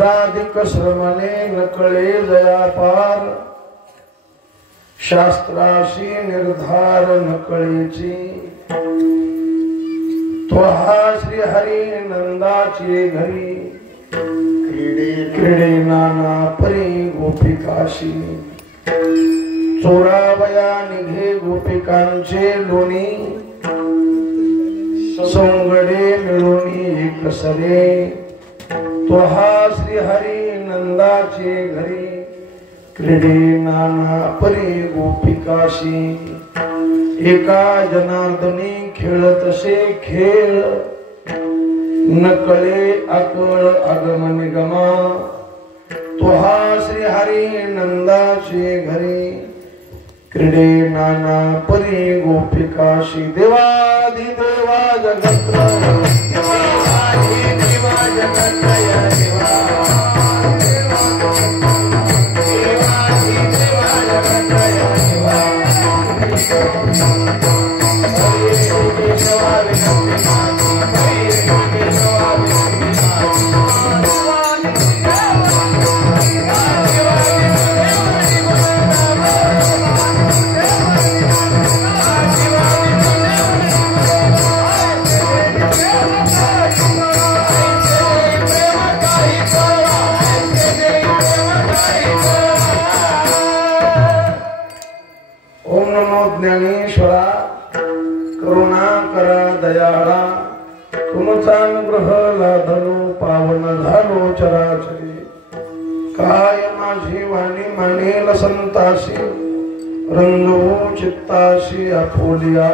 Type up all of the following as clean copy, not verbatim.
वेदाधिक श्रमणे नकळे जयापार शास्त्राशी निर्धार नकळेची त्वहा श्री हरी नंदाची घरी क्रीडे नाना परी गोपिकाशी चोरावया निघे गोपिकांचे लोणी सोंगडे मिळून एकसरे त्वहा श्री हरी नंदाचे घरी क्रीडे नाना परी गोपिकाशी एका जनार्दनी खेळतसे खेळ नकळे अकळ आगमन गमा त्वहा श्री हरी नंदाचे घरी क्रीडे नाना परी गोपिकाशी देवाधि देवा जगत्र देवाधि देवा जगत्रय देवा देवाधि देवा जगत्रय देवा ज्ञानेश्वरा करुणा करा दयाळा तुमचा अनुग्रह लाधलो पावन झालो चराचरी काय माझी वाणी मानेल संताशी रंगवू चित्ताशी आठवलिया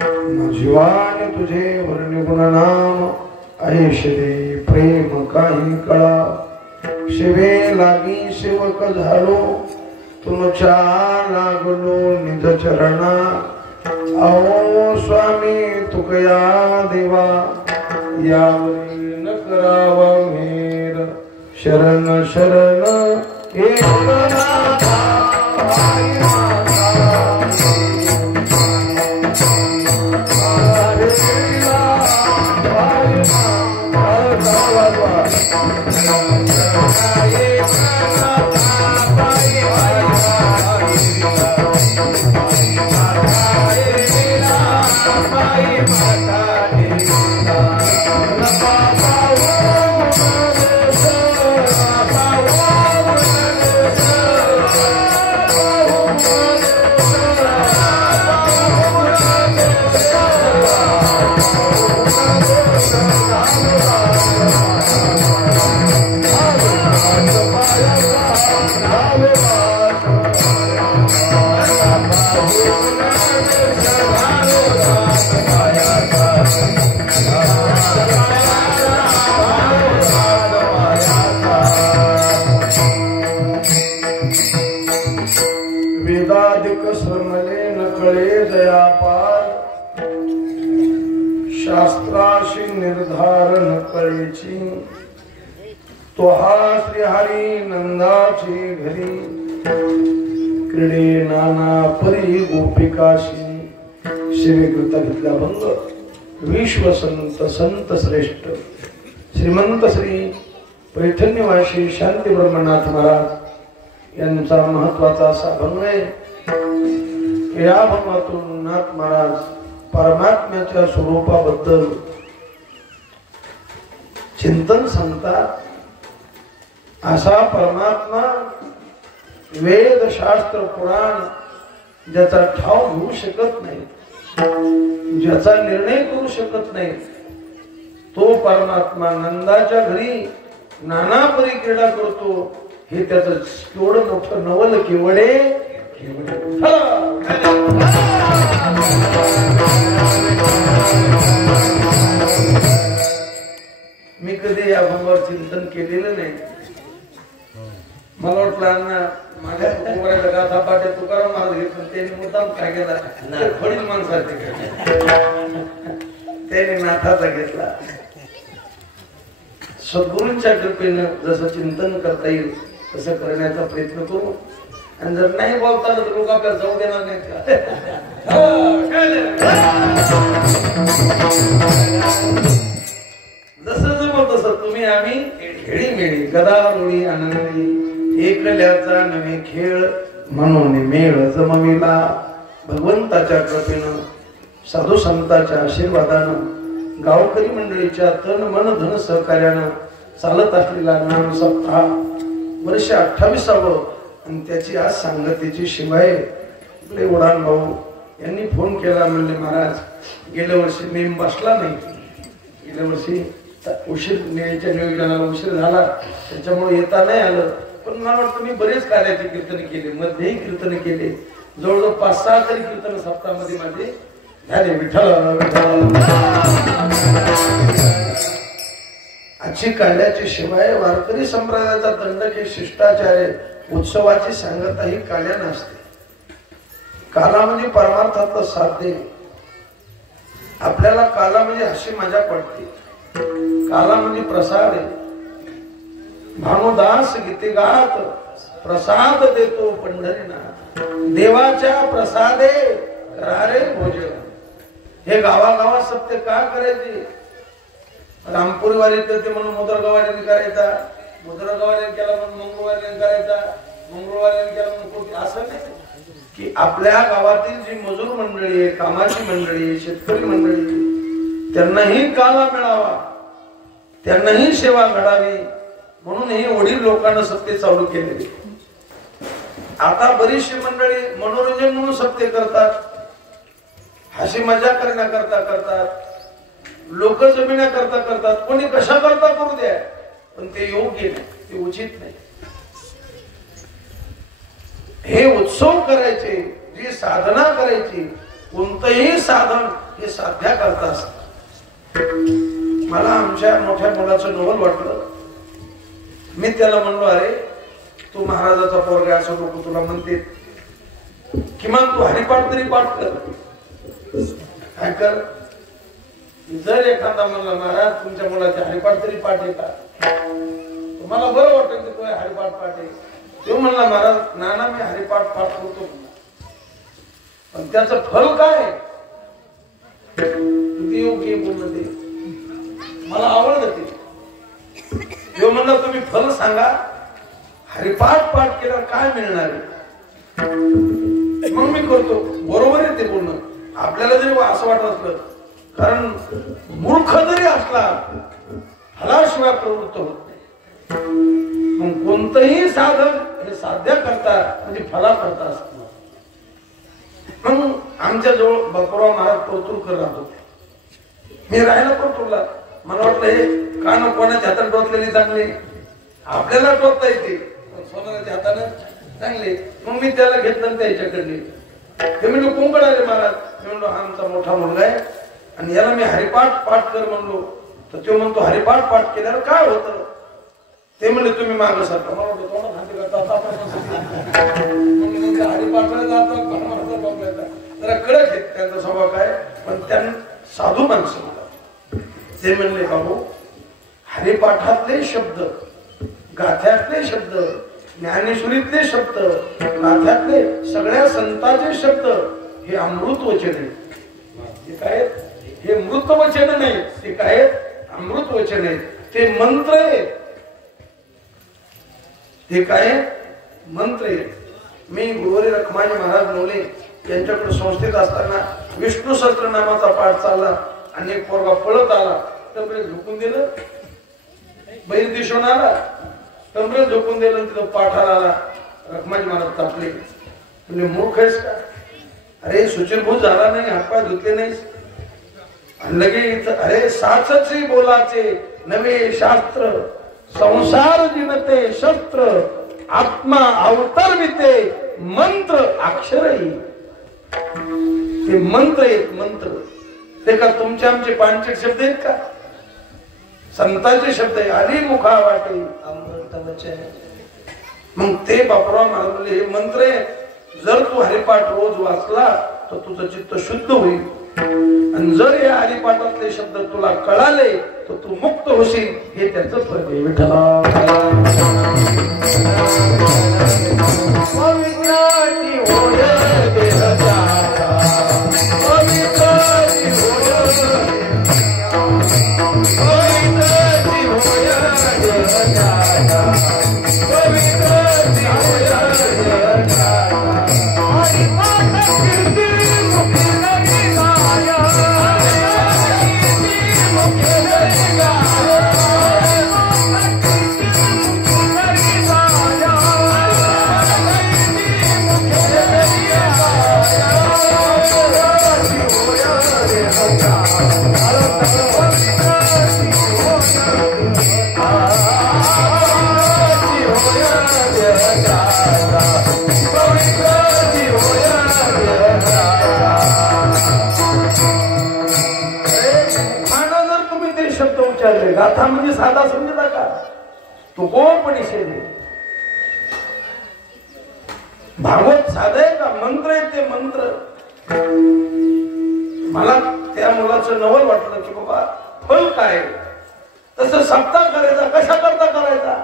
माझी वाणी तुझे वर्णी गुणनाम ऐशे प्रेम काही कळा शिवे लागी सेवक झालो तुमच्या लागलो निज चरणा आओ स्वामी तुकया देवा यावरी न करावा मेर शरण शरण एकनाथा आई माता वेदाधिक श्रमले नकळे जयापार शास्त्राशी निर्धार नकळेची त्वहा श्री हरी नंदाची घरी क्रीडे नाना परी गोपिकाशी सेवेकरिता घेतला भंग विश्व संत संत श्रेष्ठ श्रीमंत श्री पैठण्यवासी शांती ब्रह्मनाथ महाराज यांचा महत्वाचा असा भंग आहे की या भंगातून नाथ महाराज परमात्म्याच्या स्वरूपाबद्दल चिंतन सांगतात. असा परमात्मा वेद शास्त्र पुराण ज्याचा ठाव घेऊ शकत नाही, ज्याचा निर्णय करू शकत नाही, तो परमात्मा नंदाच्या घरी नानापरी क्रीडा करतो. हे त्याचं केवढं मोठं नवल केवढे मी कधी या भंगावर चिंतन केलेलं नाही. मला वाटलं माझ्या कुटुंबाला गाथा पाट्या तुकाराम महाराज घेतलं, त्यांनी मुद्दाम काय केला, थोडीच माणसाचे त्याने नाथाचा घेतला. सद्गुरूंच्या कृपेनं जसं चिंतन करता येईल तसं करण्याचा प्रयत्न करू. आणि जर नाही बोलता तर लोक आपल्याला जाऊ देणार नाहीत का? जसं जमत तसं तुम्ही आम्ही खेळी मेळी गदा रोळी आनंदी एकल्याचा नवे खेळ म्हणून मेळ जमविला भगवंताच्या कृपेनं साधू संतांच्या आशीर्वादानं गावकरी मंडळीच्या तन मन धन सहकार्यानं चालत असलेला नाम सप्ताह वर्ष 28व आणि त्याची आज सांगतेची शिवाय आपले उडान भाऊ यांनी फोन केला म्हणले महाराज गेल्या वर्षी नेम बसला नाही गेल्या वर्षी उशीर न्यायच्या नियोजनाला उशीर झाला त्याच्यामुळे येता नाही आलं पण मला वाटतं मी बरेच कार्याचे कीर्तन केले मध्येही कीर्तन केले जवळजवळ 5-6 तरी कीर्तन सप्ताहामध्ये माझे झाले विठ्ठल आजची काल्याची शिवाय वारकरी संप्रदायाचा दंडक हे शिष्टाचार्य उत्सवाची सांगता ही काल्या नसते काला म्हणजे परमार्थातलं साध्य आपल्याला काला म्हणजे हशी मजाक वाटते काला म्हणजे प्रसाद आहे भानुदास गीते गात प्रसाद देतो पंढरीनाथ देवाच्या प्रसादे करारे भोजन हे गावागावात सत्य का करायचे रामपुरी वारी करते म्हणून मुद्रगावाल्याने करायचा मुद्रगावाल्याने केला म्हणून मंगळवाल्याने करायचा मंगळवाल्याने केला म्हणून असं नाही की आपल्या गावातील जी मजूर मंडळी आहे कामाची मंडळी आहे शेतकरी मंडळी त्यांनाही काला मिळावा त्यांनाही सेवा घडावी म्हणून हे वडील लोकांना सत्य चालू केलेले आता बरीचशी मंडळी मनोरंजन म्हणून सत्य करतात हसी मजा करण्याकरता करतात लोक जमिण्याकरता करतात कोणी कशा करता करू द्या पण ते योग्य नाही ते उचित नाही हे उत्सव करायचे जी साधना करायची कोणतंही साधन हे साध्या करता असत मला आमच्या मोठ्या मुलाचं नवल वाटलं मी त्याला म्हणलो अरे तू महाराजाचा पोरगा असं लोक तुला म्हणते किमान तू हरिपाठ तरी पाठ कर काय कर जर एखादा म्हणला महाराज तुमच्या मुलाचे हरिपाठ तरी पाठ येतात तुम्हाला बरं वाटेल की तुला हरिपाठ पाठ आहे तो म्हणला महाराज नाना मी हरिपाठ पाठ करतो पण त्याचं फल काय योग्य बोलणं ते मला आवडलं ते तो म्हणला तुम्ही फल सांगा हरिपाठ पाठ केल्यावर काय मिळणार मग मी करतो बरोबर आहे ते बोलणं आपल्याला जरी असं वाटत असलं कारण मूर्ख जरी असला फलाशिवाय प्रवृत्त होत नाही मग कोणतंही साधन हे साध्य करता म्हणजे फला करता असत मग आमच्या जवळ बापूराव महाराज पोतूरकर राहतो मी राहायला पोतूरला मला वाटलं हे का न कोणाच्या हातात टोचलेली चांगले आपल्याला टोचता येते सोनाच्या हातानं चांगले मग मी त्याला घेतलं त्याच्याकडे ते म्हणलो कोंकड आले महाराज मी म्हणलो हा आमचा मोठा मुलगा आहे आणि याला मी हरिपाठ पाठ कर म्हणलो तर तो म्हणतो हरिपाठ पाठ केल्यावर काय होतं ते म्हणले तुम्ही माग सरता मला वाटतं तोंडात हाती करता हरिपाठाला जातात जरा कडक आहेत त्यांचा स्वभाव काय पण त्यांना साधू माणसं होतात ते म्हणले बाबू हरिपाठातले शब्द गाथ्यातले शब्द ज्ञानेश्वरीतले शब्द गाथ्यातले सगळ्या संतांचे शब्द हे अमृत वचन आहे हे काय हे मृत वचन नाही ते काय अमृत वचन आहे ते मंत्र आहे ते काय मंत्र आहे मी गुरुवारी रखमाजी महाराज नवले यांच्याकडे संस्थेत असताना विष्णू सहस्त्रनामाचा पाठ चालला आणि एक पोरगा पळत आला तर झोपून दिलं बैल दिसून आला तंत्र झोपून दिलं तिथं पाठाला आला रखमाजी महाराज तापले म्हणजे मूर्ख आहेस का अरे सुचिरभूत झाला नाही हातपाय धुतले नाहीस लगेच अरे साचची बोलाचे नवे शास्त्र संसार जिनते शस्त्र आत्मा अवतरविते मंत्र अक्षरही ते मंत्र आहेत मंत्र ते का तुमचे आमचे पांचट शब्द आहेत का संतांचे शब्द आहे आली मुखा वाटे अमृत वचन मग ते बापूराव महाराज हे मंत्र आहे जर तू हरिपाठ रोज वाचला तर तुझं चित्त शुद्ध होईल आणि जर या हरिपाठातले शब्द तुला कळाले तर तू मुक्त होशील हे त्याचं फळ आहे विठ्ठला Oh गाथा म्हणजे साधा समजता का? तो गोपनिषे भागवत साधे का मंत्र आहे ते मंत्र. मला त्या मुलाचं नवल वाटलं की बाबा फल काय, तसं सप्ताह करायचा कशा करता करायचा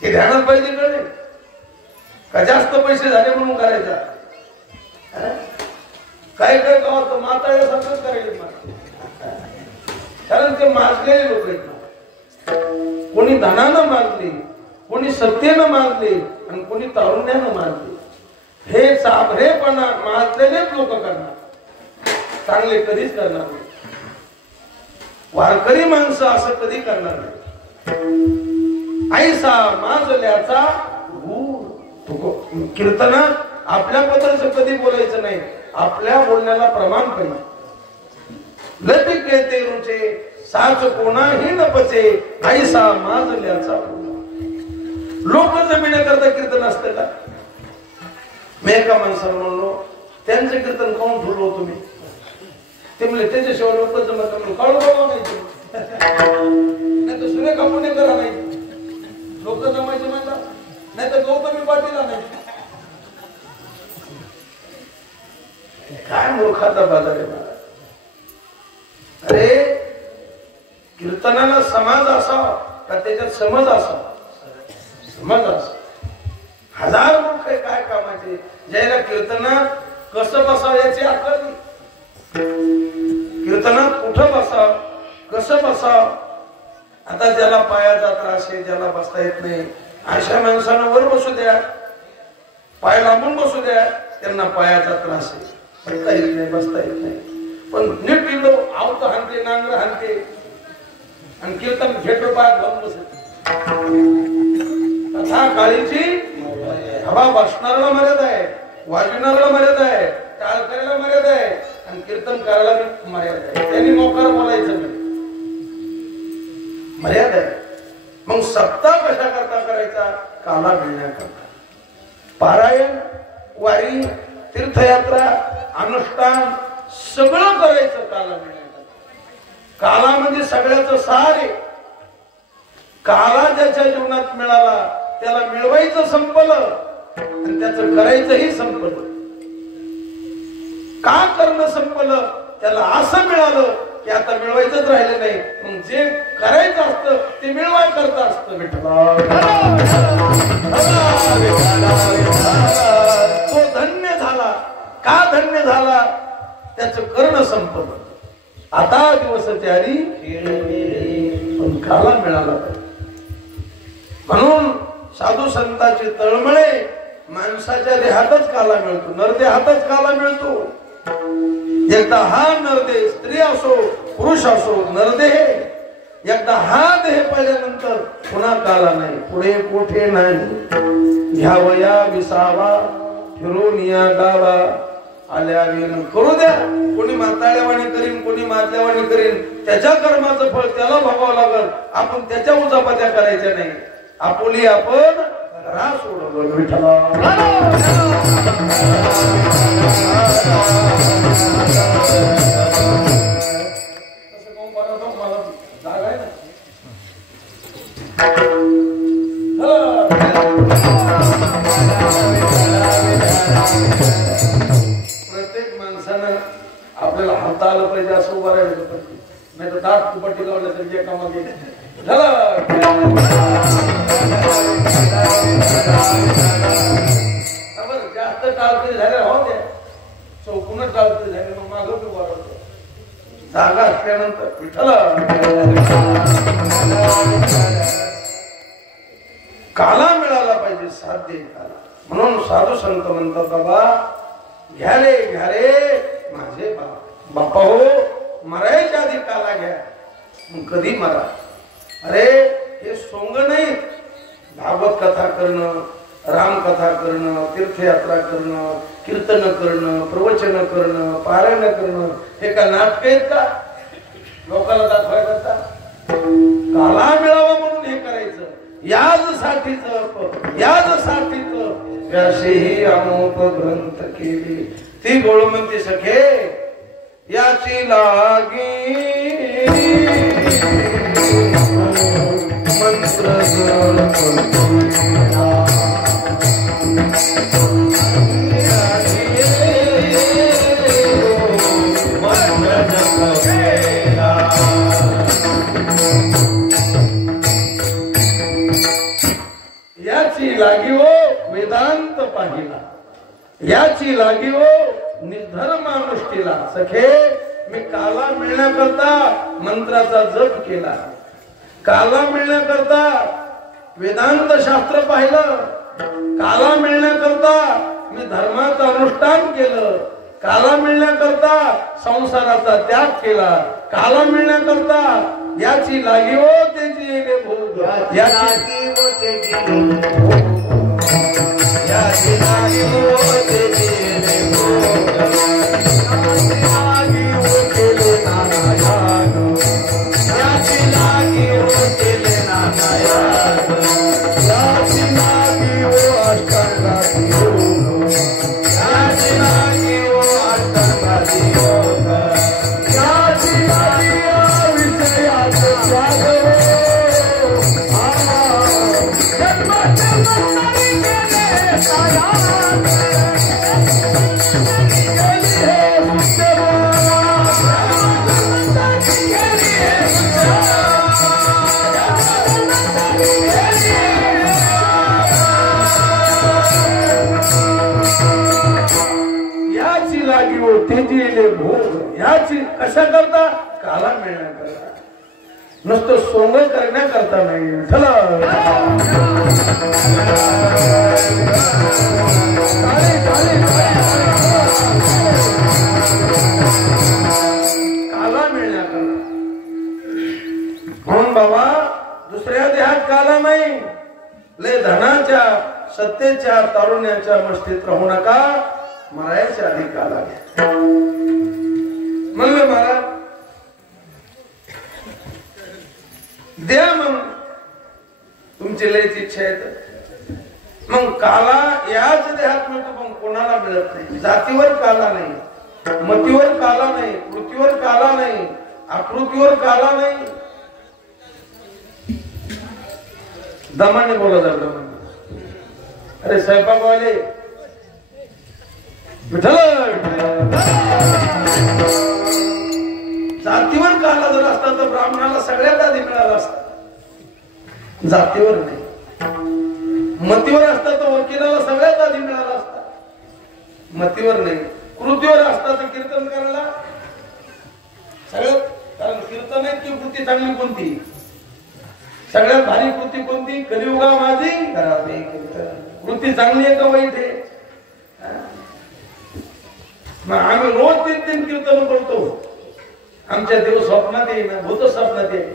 हे ध्यानात पाहिजे कळले का? जास्त पैसे झाले म्हणून करायचा? काय काय गावात माताळ्यासारखंच करायचं. कारण ते माजलेले लोक आहेत ना. कोणी धनानं माजले, कोणी सत्तेनं माजले आणि कोणी तारुण्यानं माजले. हे साबरेपणा माजलेलेच लोक करणार, चांगले कधीच करणार नाही. वारकरी माणसं असं कधी करणार नाही. ऐसा माजल्याचा कीर्तनात आपल्याबद्दलच कधी बोलायचं नाही, आपल्या बोलण्याला प्रमाण पाहिजे. लटिक येते रुचे साच कोणाही न पचे ऐसा माजल्याचा. लोक जमिनीकरता कीर्तन असते का? मी एका माणसाला म्हणलो त्यांचं कीर्तन कोण ठरलो तुम्ही? ते म्हणले त्याच्याशिवाय लोक जमत म्हणून काढू बाबा नाही तर सुरेखा पुणेकरा नाही लोक जमायचे म्हणतात, नाही तर गौतमी पाटील नाही. काय मूर्खाचा बाजार आहे मला. अरे कीर्तनाला समाज असावा का त्याच्यात समज असावा? समज असा. हजार मूर्ख काय कामाचे ज्याला कीर्तनात कसं बसावं याची अक्कल नाही. कीर्तनात कुठं बसावं कसं बसावं. आता ज्याला पायाचा त्रास आहे, ज्याला बसता येत नाही, अशा माणसांना वर बसू द्या, पाय लांबून बसू द्या. त्यांना पायाचा त्रास आहे, बसता येत नाही, बसता येत नाही. पण नीट लिहिलो आवत हाणते नांगर हाणते आणि कीर्तन फेटर पायात घालून बसते. कथा काळीची हवा बसणाऱ्याला मर्यादा आहे, वाजविणाऱ्याला मर्यादा आहे, टाळ करायला मर्यादा आहे आणि कीर्तन करायला मर्यादा आहे. त्यांनी मोकार बोलायचं नाही, मर्यादा आहे. मग सप्ताह कशा करता करायचा? काला मिळण्याकरता. पारायण, वारी, तीर्थयात्रा, अनुष्ठान सगळं करायचं काला मिळण्याकरता. काला म्हणजे सगळ्याचं सार आहे. काला ज्याच्या जीवनात मिळाला त्याला मिळवायचं संपलं आणि त्याचं करायचंही संपलं. का करणं संपलं? त्याला असं मिळालं की आता मिळवायचंच राहिलं नाही. मग जे करायचं असतं ते मिळवाय करता असतं. तो धन्य झाला. का धन्य झाला? त्याचं करणं संपलं. आता दिवस त्यारी पण काला मिळाला. म्हणून साधू संतांची तळमळे माणसाच्या देहातच काला मिळतो, नरदेहातच काला मिळतो. एकदा हा नरदेह, स्त्री असो पुरुष असो, नरदेह एकदा हा देह पाहिल्यानंतर पुन्हा काला नाही, पुढे कोठे नाही. घ्यावया विसावा फिरून या गावा आल्या करू द्या. कोणी माताळ्यावाणी करीन, कोणी माजल्यावाणी करीन, त्याच्या कर्माचं फळ त्याला भोगावं लागल. आपण त्याच्या उजापत्या करायच्या नाही. आपुली आपण रास सोडवलं. विठ्ठला प्रत्येक माणसानं आपल्याला हाता आलं पाहिजे असं उभं राहिलं पाहिजे. नाही तर दाट कुपट्टी लावलं तर जे कामागे जास्त टाळकरी झाल्या हो द्या, चौकूनच टाळकरी झाले मग मागं उभा राहतो. जागा घातल्यानंतर विठ्ठल काला मिळाला पाहिजे, साध्य काला. म्हणून साधू संत म्हणतात बाबा घ्या रे माझे बापा हो, मरायच्या आधी काला घ्या, मग कधी मरा. अरे हे सोंग नाही, भागवत कथा करणं, रामकथा करणं, तीर्थयात्रा करणं, कीर्तन करणं, प्रवचन करणं, पारायण करणं, हे का नाटक आहेत का लोकांना दाखवायचा? काला मिळावा म्हणून हे करायचं. याजसाठीच व्यासेही अमोप ग्रंथ केली, ती गोळ म्हणते सखे याची लागी मंत्र याची लागी हो वेदांत पाहिला, याची लागी हो निर्धर्मानुष्ठीला. सखे मी काला मिळण्याकरता मंत्राचा जप केला, काला मिळण्याकरता वेदांत शास्त्र पाहिलं, काला मिळण्याकरता मी धर्माचं अनुष्ठान केलं, काला मिळण्याकरता संसाराचा त्याग केला, काला मिळण्याकरता याची लागी हो त्याची येणे भोग, याची हो त्याची याची लागी हो त्याची येणे भोग, याची लागी हो केले नाना याग, याची लागी हो केले नाना याग, याची लागी हो अष्टांगाची योग, याची लागी हो अष्टांगाची योग, याची लागी हो विषयाचं त्याग हो. याची लागी हो तेजीले भोग, याची कशा करता काला मिळण्याकरता, नुसतं सोंग करण्याकरता नाही. चला काला मिळण्याकरता. म्हणून बाबा दुसऱ्या देहात काला नाही, लय धनाच्या सत्तेच्या तारुण्याच्या मस्तीत राहू नका, मरायच्या आधी काला घ्या. म्हणलं महाराज द्या मग तुमची लयच इच्छा आहे तर. मग काला याच देहात मिळतो, पण कोणाला मिळत नाही. जातीवर काला नाही, मतीवर काला नाही, कृतीवर काला नाही, आकृतीवर काला नाही. दमाने बोला जात. अरे स्वयंपाकवाले विठ्ठल जातीवर काला जर असता तर ब्राह्मणाला सगळ्यात आधी मिळाला असता. जातीवर नाही. मतीवर असता तर वकिलाला सगळ्यात आधी मिळाला असता. मतीवर नाही. कृतीवर असता तर कीर्तन करायला सगळ्यात, कारण कीर्तन आहे की कृती चांगली कोणती, सगळ्यात भारी कृती कोणती? कलियुगा माझी करावे कीर्तन. कृती चांगली आहे का वाईट आहे? मग आम्ही रोज 3-3 कीर्तन करतो. आमच्या देव स्वप्नात येईना, भूत स्वप्नात येईल.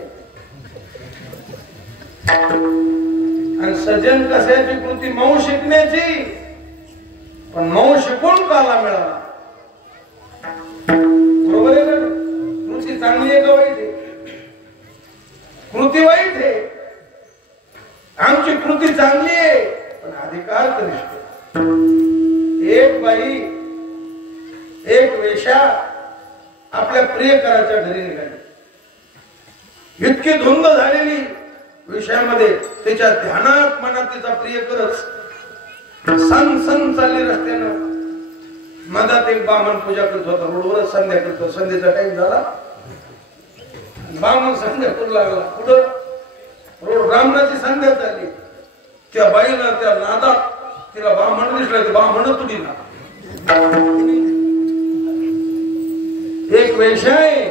आणि सजन कशाची कृती? मऊ शिकण्याची. पण मऊ शिकून काला मिळाला. बरोबर आहे ना? कृती चांगली आहे का वाईट आहे? कृती वाईट आहे. आमची कृती चांगली आहे पण अधिकार कनिष्ठ. एक बाई, एक वेश्या आपल्या प्रियकराच्या घरी निघाली. इतकी धुंद झालेली विषयामध्ये, तिच्या ध्यानात मनात तिचा प्रियकरच सन सन चालली रस्त्यानं. मधात एक बामण पूजा करत होता, रोडवरच संध्या करतो. संध्याचा टाइम झाला, बामण संध्या करू लागला. कुठं? रोड ब्राह्मणाची संध्या झाली. त्या बाईला त्या नादात तिला बामण दिसला, ते बामण तुडीला. एक वेश्या आहे,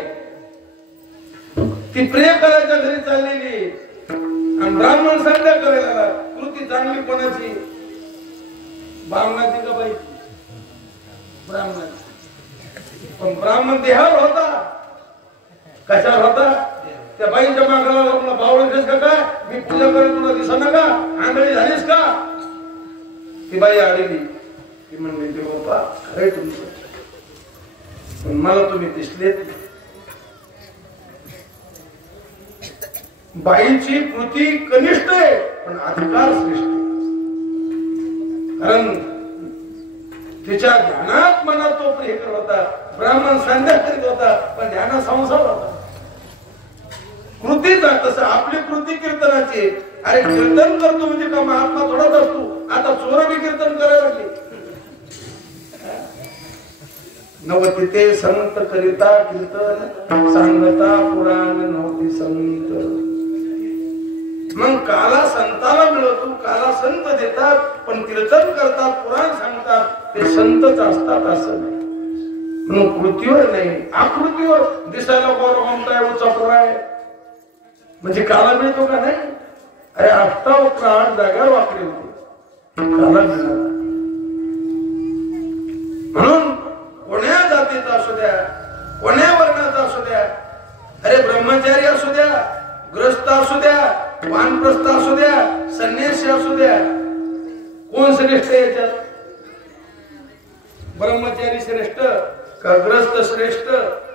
ती प्रियकराच्या घरी चाललेली आणि ब्राह्मण संध्या करायला कृती चांगली कोणाची? ब्राह्मणाची का बाई? ब्राह्मणाची. पण ब्राह्मण देहावर होता. कशावर होता? त्या बाईच्या मागाला आपला बावळेस का काय? मी पूजा करेन तुला दिसना का? आंधळी झालीस का? ती बाई आलेली. ती म्हणली की बाबा खरंय तुमचं, पण मला तुम्ही दिसलेत. बाईची कृती कनिष्ठ आहे पण अधिकार श्रेष्ठ. कारण तिच्या ध्यानात मनात तो प्रिय करत होता. ब्राह्मण संध्या करीत होता पण ध्यानात संसार होता. कृतीचा तसं आपली कृती कीर्तनाची. अरे कीर्तन करतो म्हणजे का महात्मा थोडाच असतो. आता चोर बी कीर्तन करायला लागले. नवती ते संत करिता कीर्तन सांगता पुराण नव्हती संत. मग काला संताला मिळवतो, काला संत देतात पण कीर्तन करतात, पुराण सांगतात ते संतच असतात असं नाही. म्हणून कृतीवर नाही आकृतीवर दिसायला गौरव म्हणताय उचापुरा आहे म्हणजे काला मिळतो का नाही? अरे अष्टावक्र 8 जाग्यावर वाकडे होते, काला मिळाला. म्हणून कोण्या जातीचा असू द्या, कोण्या वर्णाचा असू द्या, अरे ब्रह्मचारी असू द्या, ग्रस्त असू द्या, वानप्रस्थ असू द्या, संन्यासी असू द्या, कोण श्रेष्ठ याच्यात? ब्रह्मचारी श्रेष्ठ का ग्रस्त श्रेष्ठ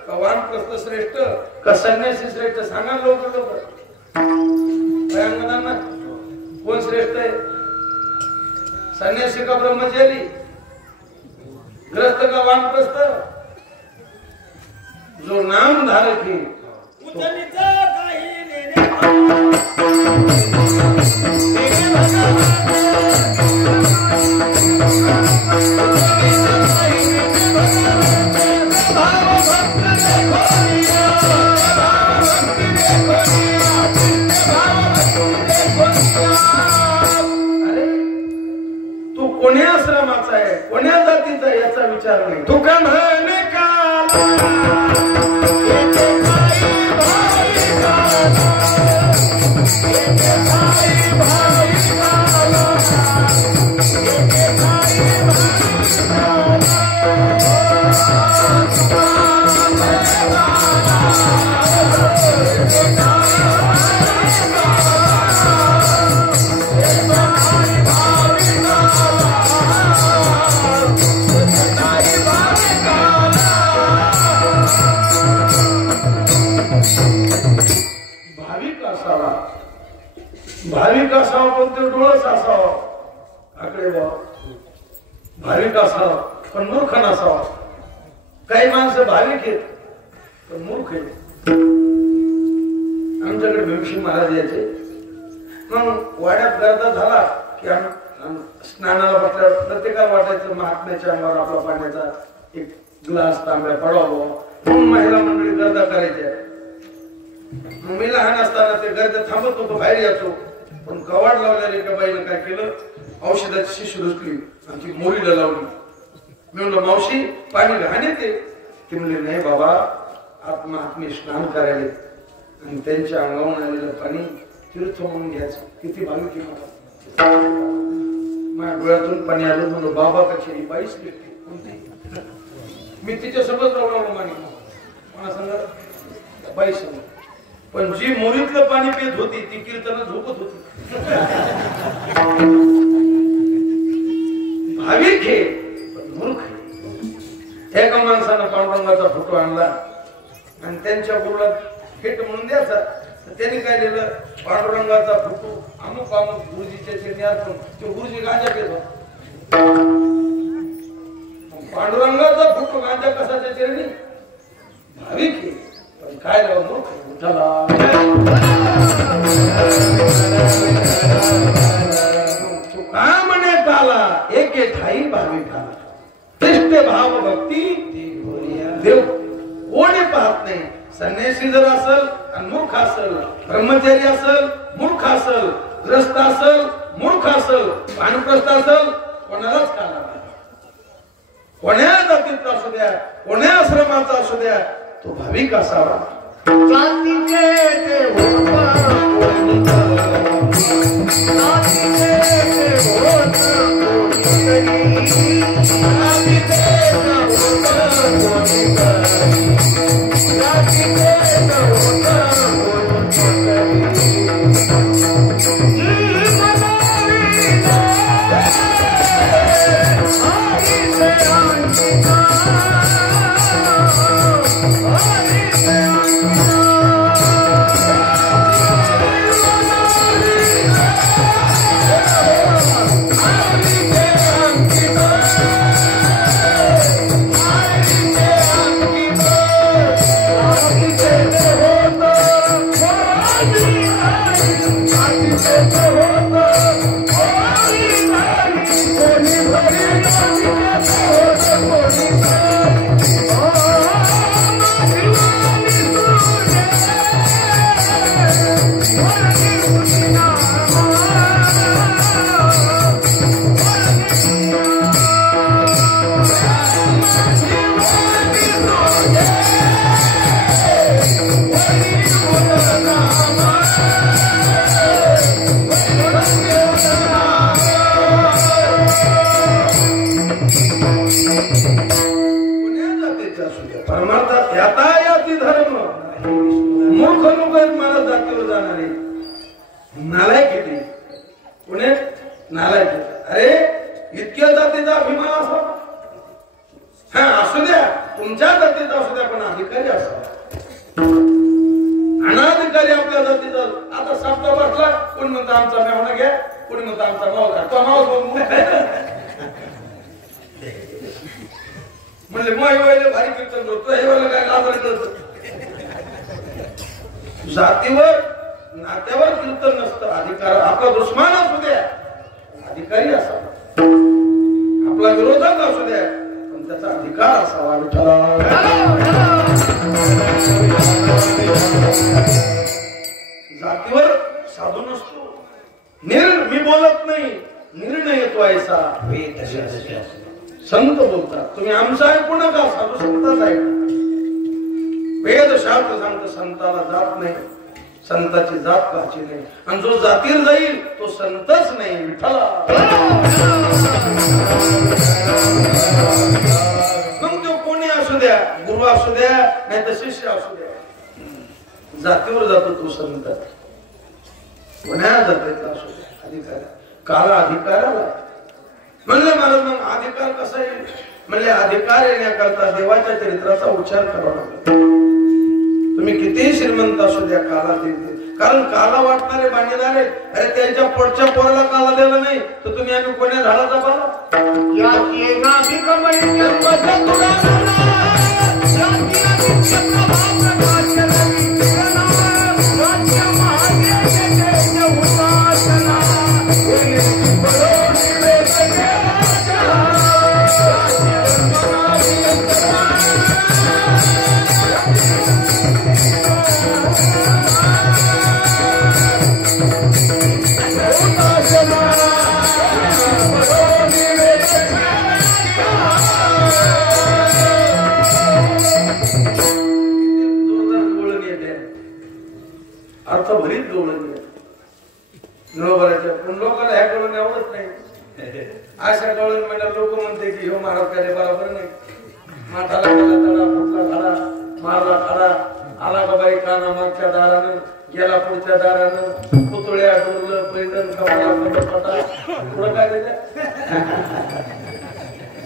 का वानप्रस्थ श्रेष्ठ का संन्यासी श्रेष्ठ? सांगा लवकर लवकर. कोण श्रेष्ठ आहे? संन्यासी का ब्रह्मचारी? ग्रस्त का वानप्रस्थ? जो नाम धारक है तू कोण्या आश्रमाचा आहे, कोण्या जातीचा आहे याचा विचार नाही. तू का म्हणे भाविक असावा पण ते डोळस असावा, आकडे भाविक असावा पण मूर्ख नसावा. काही माणसं भाविक आहेत पण मूर्ख आहेत. आमच्याकडे भीमशी महाराज यायचे. मग वाड्यात गर्दा झाला की स्नानाला बसल्यावर प्रत्येकाला वाटायचं महात्म्याच्या अंगावर आपला पाण्याचा एक ग्लास तांब्या पडावा म्हणून महिला मंडळी गर्दा करायच्या. मी लहान असताना ते गर्द थांबत होतो, बाहेर यायचो. पण कवाड लावल्याने एका बाईने काय केलं, औषधाची शिशी रुचली आणि ती मोरीला लावली. मी म्हणलं मावशी पाणी घाण येते. ती म्हणली नाही बाबा, आत्महात्मे स्नान करायले आणि त्यांच्या अंगावून आलेलं पाणी तीर्थ म्हणून घ्यायचं. किती भाविक आहे. माझ्या डोळ्यातून पाणी आलं. म्हणून बाबा कशी बाईच दिसते कोणती. मी तिच्यासोबत राहून मानी मला सांगा बाई समोर. पण जी मोरीतलं पाणी पित होती ती कीर्तनात झोपत होती. भाविक हे पण मूर्ख आहे. एका माणसानं पांडुरंगाचा फोटो आणला आणि त्यांच्या गुरुला भेट म्हणून द्यायचा. त्यांनी काय दिलं, पांडुरंगाचा फोटो अमुक अमुक गुरुजीच्या चरणी अर्पण. तो गुरुजी गांजा पित होता. पांडुरंगाचा फोटो गांजा कसाच्या चरणी? भाविक आहे पण काय राव मूर्ख. का म्हणे काला एके ठाई भाविकाला. श्रेष्ठ भाव भक्ती देव कोणी पाहत नाही. संन्यासी जर असल आणि मूर्ख असल, ब्रह्मचारी असल मूर्ख असल, ग्रस्त असल मूर्ख असल, वानप्रस्थ असल, कोणालाच काला नाही. कोण्या जातीचा असू द्या, कोण्या आश्रमाचा असू द्या, तो भाविक असावा. जातीवर नात्यावर कीर्तन नसतं. अधिकार आपला दुश्मन असू द्या, अधिकारी असावा. आपला विरोधक असू द्या, पण त्याचा अधिकार असावा. जातीवर साधू नसतो. मी बोलत नाही, निर्णय येतो ऐसा संत बोलतात. तुम्ही आमचा ऐकू नका, साधू संतांचा ऐका. वेद शास्त्र सांगतो संताला जात नाही, संताची जात काची नाही. आणि जो जातीर जाईल तो संतच नाही. विठ्ठला मग तो कोणी असू द्या, गुरु असू द्या नाही तर शिष्य असू द्या, जातीवर जातो तो संत. कोण्या जातीचा असू द्या, अधिकार काला अधिकाराला म्हणले महाराज. मग अधिकार कसा येईल? म्हणले अधिकार येण्याकरता देवाच्या चरित्राचा उच्चार करावा लागतो. तुम्ही कितीही श्रीमंत असू द्या, काला देते. कारण काला वाटणारे बांधणारे, अरे त्यांच्या पोटच्या पोराला काला दिला नाही तर तुम्ही आम्ही कोण्या झाडाचा पाला अर्थभरीत गवळण बरोबराच्या. पण लोकांना ह्या गवळण आवडत नाही. अशा गवळण म्हणजे लोक म्हणते की हो महाराज काय बरोबर नाही. माठाला गेला तडा, फुटला झाडा, मारला खाडा, आला का बाई काना मागच्या दारानं, गेला पुढच्या दारानं, पुतळ्या डोरलं पैदन कमाला पटा पुढं काय त्याच्या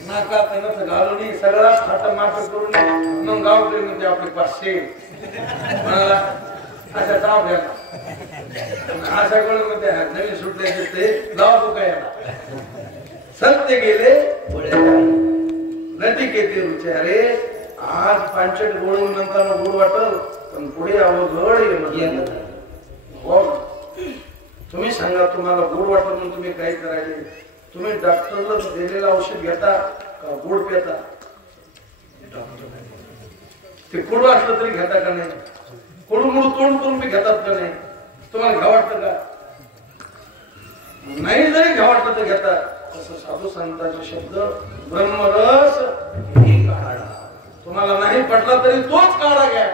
नाका तनच घालून सगळा थाट माट करून मग गावकरी म्हणजे आपले 500 म्हणाला अशा ताप घ्या. अशा मध्ये नवीन सुटले ते लावा तू काय सत्य गेले नदी केते विचारे. आज पांचट गोळून नंतर गोड वाटल, पण पुढे अवघड येणं. तुम्ही सांगा तुम्हाला गोड वाटल म्हणून तुम्ही काय करायचे? तुम्ही डॉक्टरला दिलेलं औषध घेता का गोड पेता? ते कडू असलं तरी घेता का नाही? कडू मुळू तोंड करून बी घेतात का नाही? तुम्हाला घ्या वाटतं का? नाही जरी घ्या वाटलं तर घेतात. तसं साधू संतांचे शब्द ब्रह्मरस तुम्हाला नाही पटला तरी तोच काढा घ्या.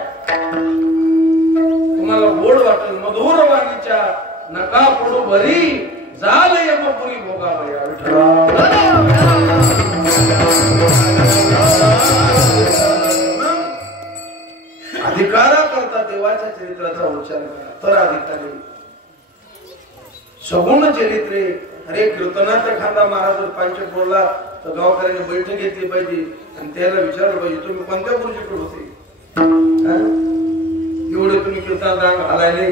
तुम्हाला गोड वाटेल मधुर वाणीच्या नका पडू भरी जाल यमपुरी भोगावया अधिकारा करता देवाच्या चरित्राचा उच्चार करा तर अधिकारी सगुण चरित्रे. अरे कीर्तनाचा खांदा महाराज पांचक बोलला तर गावकऱ्यांनी बैठक घेतली पाहिजे आणि त्याला विचारलं पाहिजे तुम्ही कोणत्या गुरुजीकडे होते, एवढे तुम्ही कीर्तनात अंग हलायले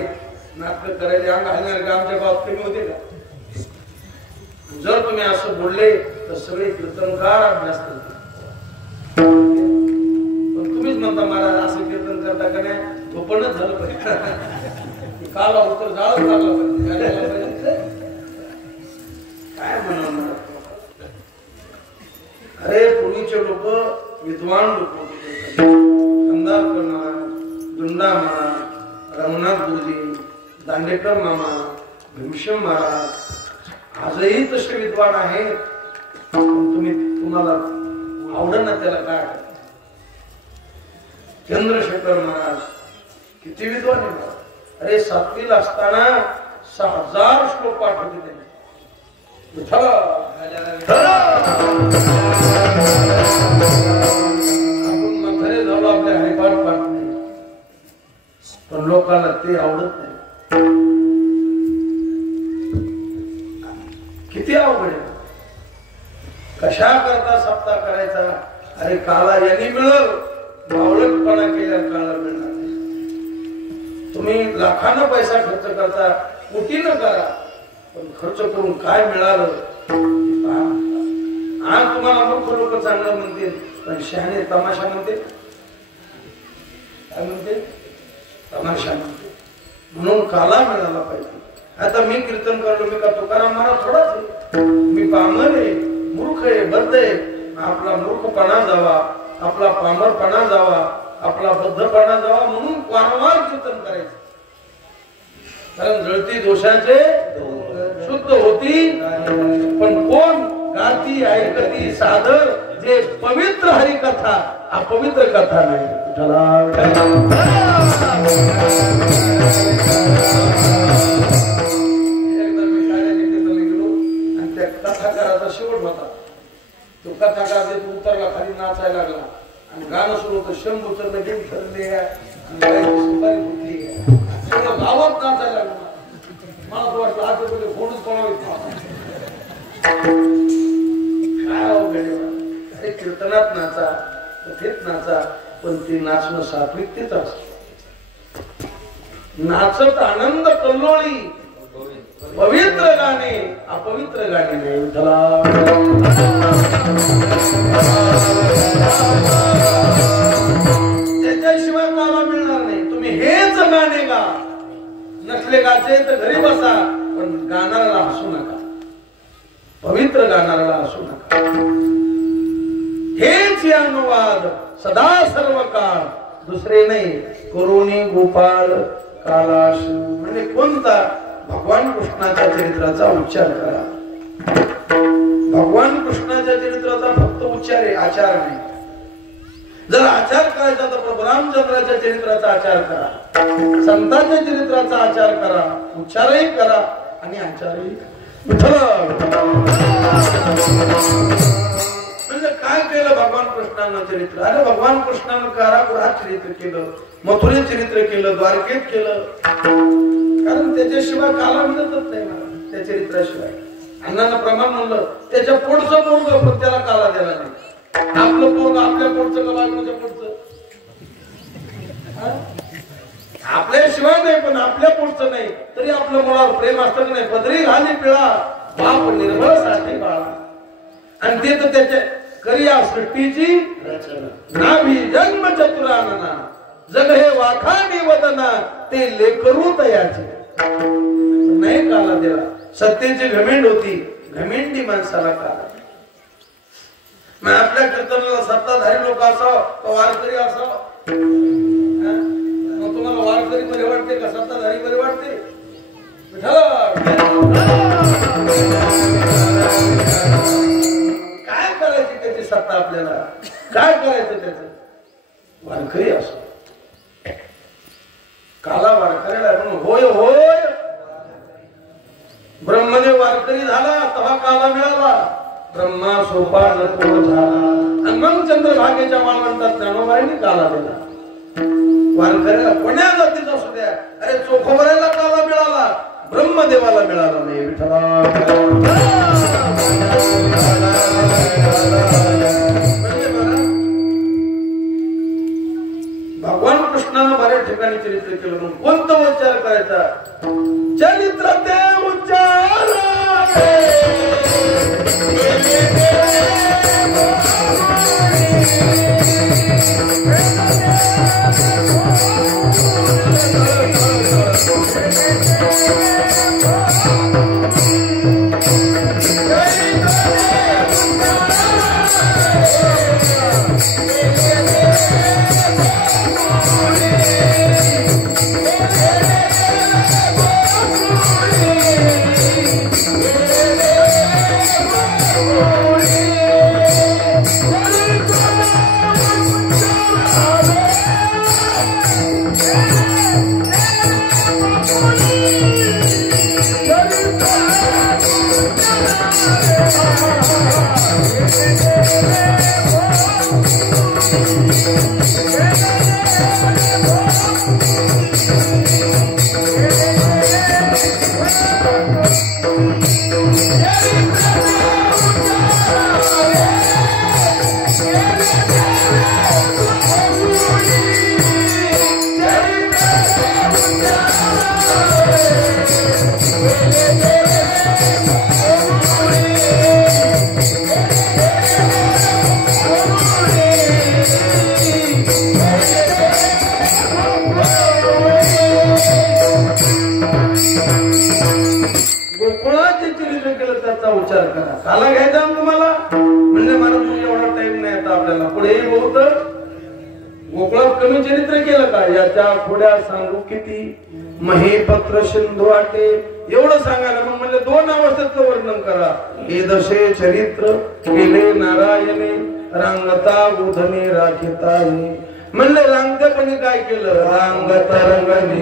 नाटक करायले अंग हलणारे का आमच्या गावात कमी होते का? जर तुम्ही असं बोलले तर सगळे कीर्तनकार अभ्यास करते. पण तुम्हीच म्हणता महाराज असं कीर्तन करता का नाही झोपणच झालं पाहिजे काला उत्तर जाळच लागला पाहिजे काय म्हणा. अरे पूर्वीचे लोक विद्वान लोक खंदारकर महाराज, दुंडा महाराज, रघुनाथ गुरुजी, दांडेकर मामा, भीमसेन महाराज आजही तसे विद्वान आहेत. तुम्हाला आवडत ना त्याला काय. चंद्रशेखर महाराज किती विद्वान आहेत. अरे 7वीला असताना 6000 श्लोक पाठ होते त्यांनी. आपण म्हातारे झालो आपल्या हरिपाठ पाठ नाही पण लोकांना ते आवडत नाही. किती अवघड आहे. कशा करता सप्ताह करायचा. अरे काला यांनी मिळल बावळटपणा केल्यावर काला मिळणार नाही. तुम्ही लाखांना पैसा खर्च करता कोटीनं करा पण खर्च करून काय मिळालं आज तुम्हाला मूर्ख लोक चांगलं म्हणतील पण शहाणे तमाशा म्हणते. काय म्हणते? तमाशा म्हणते. म्हणून काला मिळाला पाहिजे. आता मी कीर्तन करलो मी का तुकाराम महाराज थोडाच आहे. मी पामर आहे मूर्ख आहे बद्ध आहे. आपला मूर्खपणा जावा आपला पामरपणा जावा आपला बद्धपणा जावा म्हणून वारंवार कीर्तन करायचं. कारण जळती दोषाचे शुद्ध होती पण कोण गाती ऐकती सादर जे पवित्र हरिकथा अपवित्र कथा नाही. एकदा मी शाळेत गेलो आणि त्या कथाकाराचा शेवट होता. तो कथाकार उतरला खाली नाचायला लागला आणि गाणं सुरू होतं. शंभू तर लगेच ठरले सुपारी फुटली गावात नाचायला लागला. मला तो वाटलं आता पहिले फोडून पळावे काय अरे कीर्तनात नाचा कथेत नाचा पण ते नाचणं सात्विकतेच असत. नाचत आनंद कल्लोळी पवित्र गाणे अपवित्र गाणे नाही. त्याच्याशिवाय मला मिळणार नाही. तुम्ही हेच गाणे गा नसले गाचे तर घरी बसा पण गाणाऱ्याला हसू नका. पवित्र गाणाऱ्याला हसू नका. हेच अनुवाद सदा सर्व काळ दुसरे नाही. करुणी गोपाळ कालाश म्हणजे कोणता भगवान कृष्णाच्या चरित्राचा उच्चार करा. भगवान कृष्णाच्या चरित्राचा फक्त उच्चार आहे आचार नाही. जर आचार करायचा तर प्रभू रामचंद्राच्या चरित्राचा आचार करा. संतांच्या चरित्राचा आचार करा. उच्चारही करा आणि आचारही म्हणजे काय केलं भगवान कृष्णानं चरित्र. अरे भगवान कृष्णानं कारागृहात चरित्र केलं मथुरेत चरित्र केलं द्वारकेत केलं. कारण त्याच्याशिवाय काला मिळतच नाही मला त्या चरित्राशिवाय. अण्णांना प्रमाण म्हणलं त्याच्या पोटचं पोरग पण त्याला काला द्यायला नाही. आपलं पोरग आपल्या पोटचं का बायकोच्या पोटचं आपल्याशिवाय नाही पण आपल्या पोटचं नाही तरी आपल्या मुलावर प्रेम असतं की नाही. पदरी घाली पिळा बाप निर्मळ साठी बाळा. आणि ते तर त्याच्या करिया सृष्टीची रचना नाभी जन्म चतुरानना जग हे वाखाणी वदना ते लेकरू तयाचे नाही काला दिला. सत्तेची घमेंड होती घमेंडी माणसाला काला. मग आपल्या कीर्तनाला सत्ताधारी लोक असावं का वारकरी असावं. मग तुम्हाला वारकरी बरे वाटते का सत्ताधारी बरे वाटते. काय करायची त्याची सत्ता आपल्याला काय करायचं त्याच वारकरी असो. काला वारकऱ्याला म्हणून होय होय ब्रह्मदेव वारकरी झाला तेव्हा काला मिळाला. ब्रह्मा सोपा जतो झाला आणि मग चंद्रभागेच्या वाळवंटात ज्ञानोबाईंनी काला दिला. वारकऱ्याला कोण्या जातीचा असू द्या, अरे चोखोबऱ्याला काला मिळाला, ब्रह्मदेवाला मिळाला नाही. विठ्ठला भगवान कृष्णानं बऱ्याच ठिकाणी चरित्र केलं. म्हणून कोणता उच्चार करायचा? चरित्र ते उच्चार उच्चार करा. काला घ्यायचा तुम्हाला म्हणजे मला तुझी एवढा टाइम नाही आता आपल्याला पुढे बहुत गोकुळात कमी चरित्र केलं का? याच्या पुढ्या सांगू किती महीपत्र सिंधू आटे एवढं सांगायला. मग म्हणजे 2 अवस्थेचं वर्णन करा. हे दशे चरित्र केले नारायणे रांगता उधने राखिताने. म्हणले रांगतेपणी काय केलं? रांगत रंगणी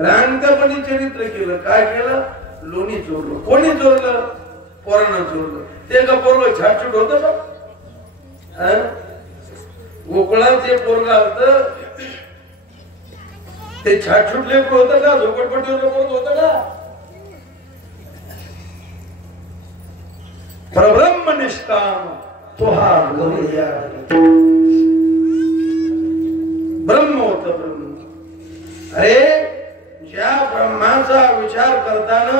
रांगतापणी चरित्र केलं. काय केलं? लोणी चोरलं. कोणी चोरलं? पोरानं चोरलं. ते का पोरग छाटछूट होत का? गोकुळात जे पोरग होत ते छाटछूट लेकर होत का? झोपडपट्टीवर पोरग होत का? परब्रह्म निष्काम तो हा ब्रह्म होत. ब्रह्म अरे ज्या ब्रह्माचा विचार करताना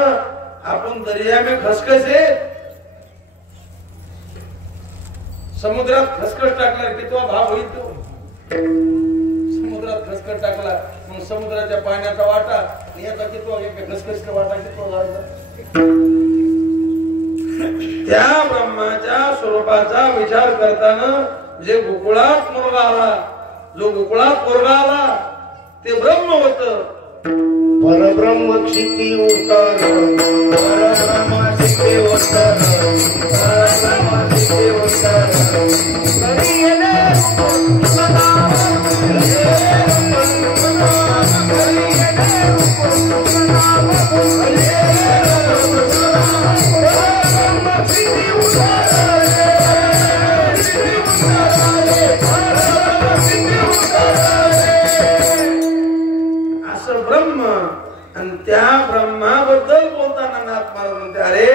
आपण दर्या में खसखसे समुद्रात खसखस टाकला की तो भाव होईल. तो समुद्रात खसखस टाकला मग समुद्राच्या पाण्याचा वाटा याचा किती खसखसचा वाटा किती झाला. त्या ब्रह्माच्या स्वरूपाचा विचार करताना जे गोकुळात मुलगा आला, जो गोकुळात पोरगा आला ते ब्रह्म होत. परब्रह्म क्षिती उतर परब्रह्म क्षिती उतर परब्रह्म क्षिती उतर त्या ब्रह्माबद्दल बोलताना नाथ महाराज म्हणते अरे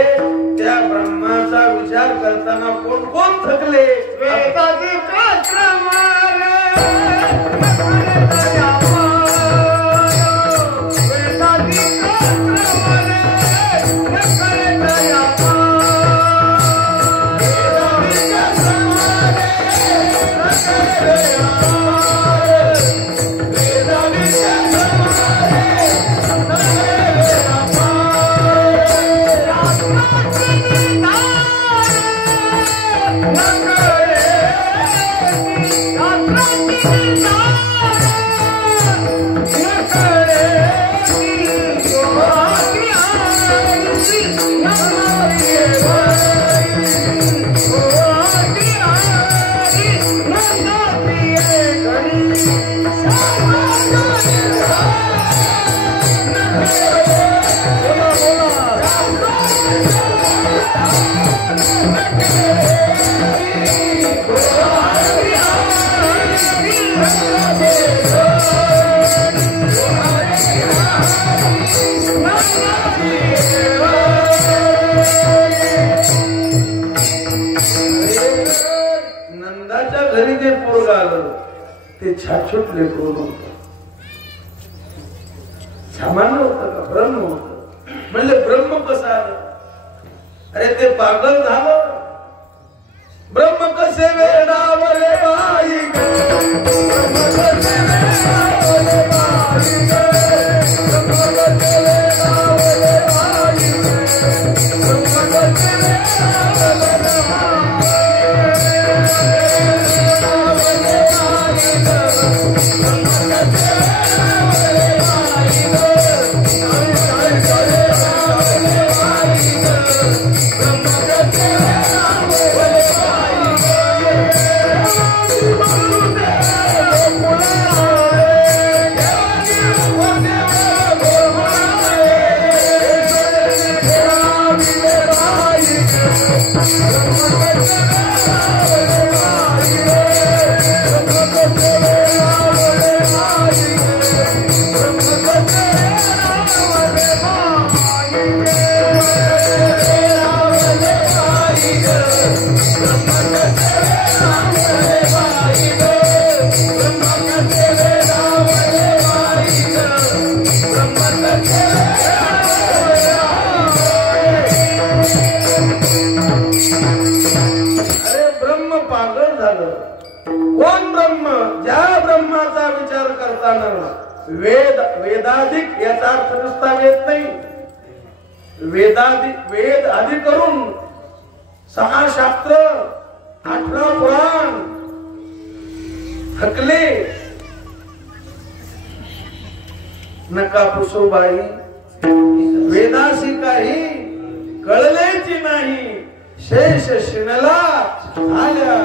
त्या ब्रह्माचा विचार करताना कोण कोण थकले. वेदादी नंदाच्या घरी जे पोरग आलं ते छाछूट लेकरू नव्हतं, सामान्य होतं का? ब्रह्म होत. म्हणजे ब्रह्म कसं आलं? अरे ते पागल झालं. ब्रह्म कसे वेडावले बाई ग, ब्रह्म कसे वेडावले बाई ग, ब्रह्म कसे वेडावले बाई ग, ब्रह्म कसे वेडावले वेदाधिक याचा अर्थ नुसता वेद नाही. वेद आधी करून 6 शास्त्र 18 पुराण थकले. नका पुसोबाई वेदाशी काही कळलेची नाही. शेष शिणला झाल्या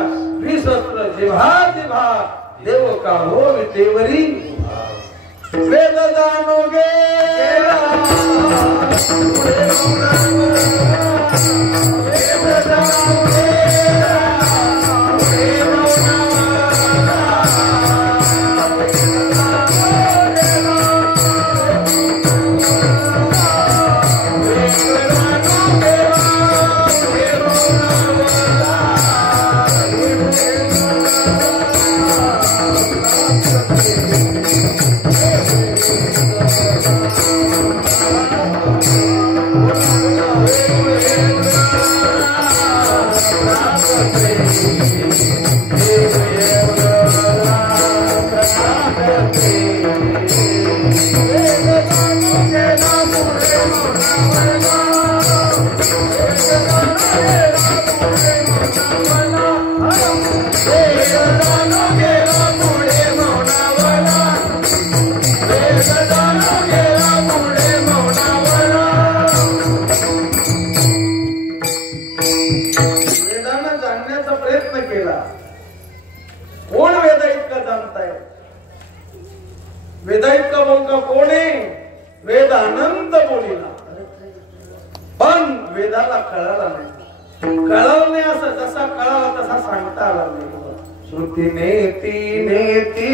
विसत्र जिव्हा जिव्हा देव का हो विटेवरी. वेद जानो गेला पुढे जानो वेद जानो गेला पुढे वेदाइतका बोलका कोण आहे? वेद अनंत बोलिला, पण वेदाला कळाला नाही. कळलं नाही असं जसा कळाला तसा सांगता आला नाही. श्रुती नेती नेती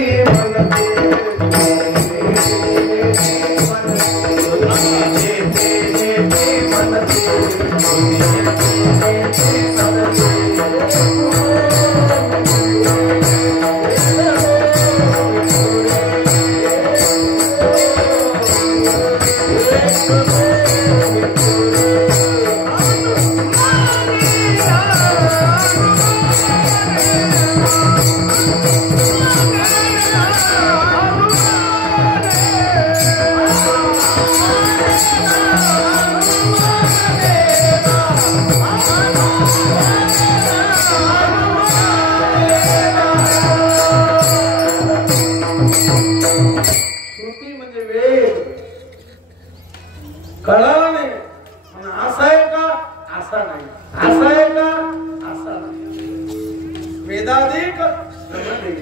वेदाधिक श्रमणे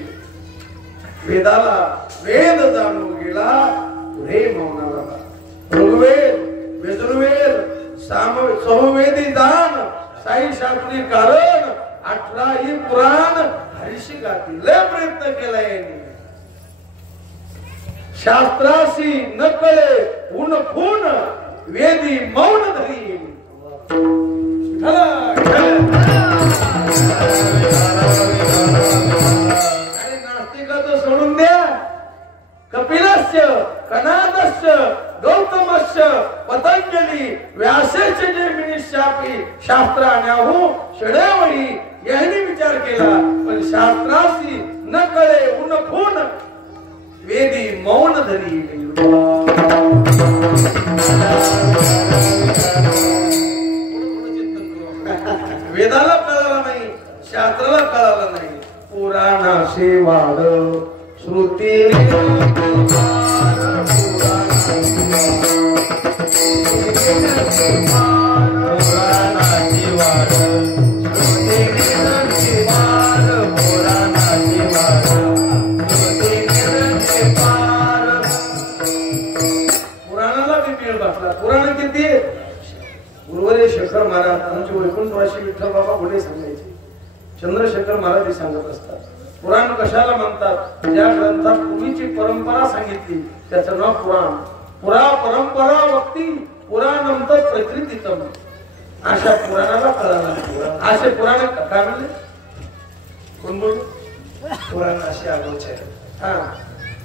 वेदाला वेद जाणू गेला पुढे मौनाला ऋग्वेद यजुर्वेद समवेदी दान साई शास्त्री कारण 18 पुराण हरिशिकातील लय प्रयत्न केलाय शास्त्राशी न कळे ऊन फून वेदी मौन धरी आणि नास्तिकाचं सोडून द्या कपिलस्य कनादस्य गौतमस्य पतंजली व्यासेचे जे मिनिशापी शास्त्राण्याहू षडेवळी यांनी विचार केला पण शास्त्राशी न कळे ऊन फून वेदी मौन धरी वेदाला कळाला नाही शास्त्राला कळाला नाही पुराणाशी वाद श्रुती पुराण किती गुरुवारी शेखर महाराज आमचे वैकुंठवासी विठ्ठल बाबा पुढे सांगायचे चंद्रशेखर महाराज हे सांगत असतात पुराण कशाला म्हणतात ज्या ग्रंथात पूर्वीची परंपरा सांगितली त्याचं नाव पुराण पुरा परंपरा वक्ती पुराणंत प्रकृतीतम अशा पुराणाला कळाला असे पुराण काय म्हणले कोण बोल पुराण असे अगोचर हा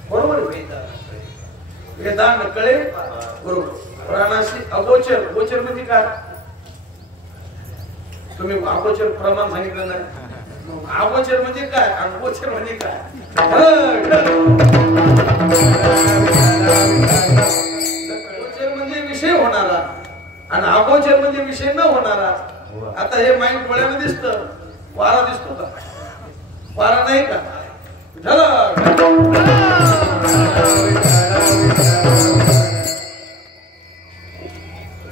बरोबर वेदा नकळे बरोबर पुराणाशी अगोचर गोचर म्हणजे काय तुम्ही अगोचर प्रमाण सांगितलं नाही अगोचर म्हणजे काय अगोचर म्हणजे काय गोचर म्हणजे विषय होणारा आणि अगोचर म्हणजे विषय न होणारा आता हे माईंड डोळ्याने दिसत वारा दिसतो का वारा नाही का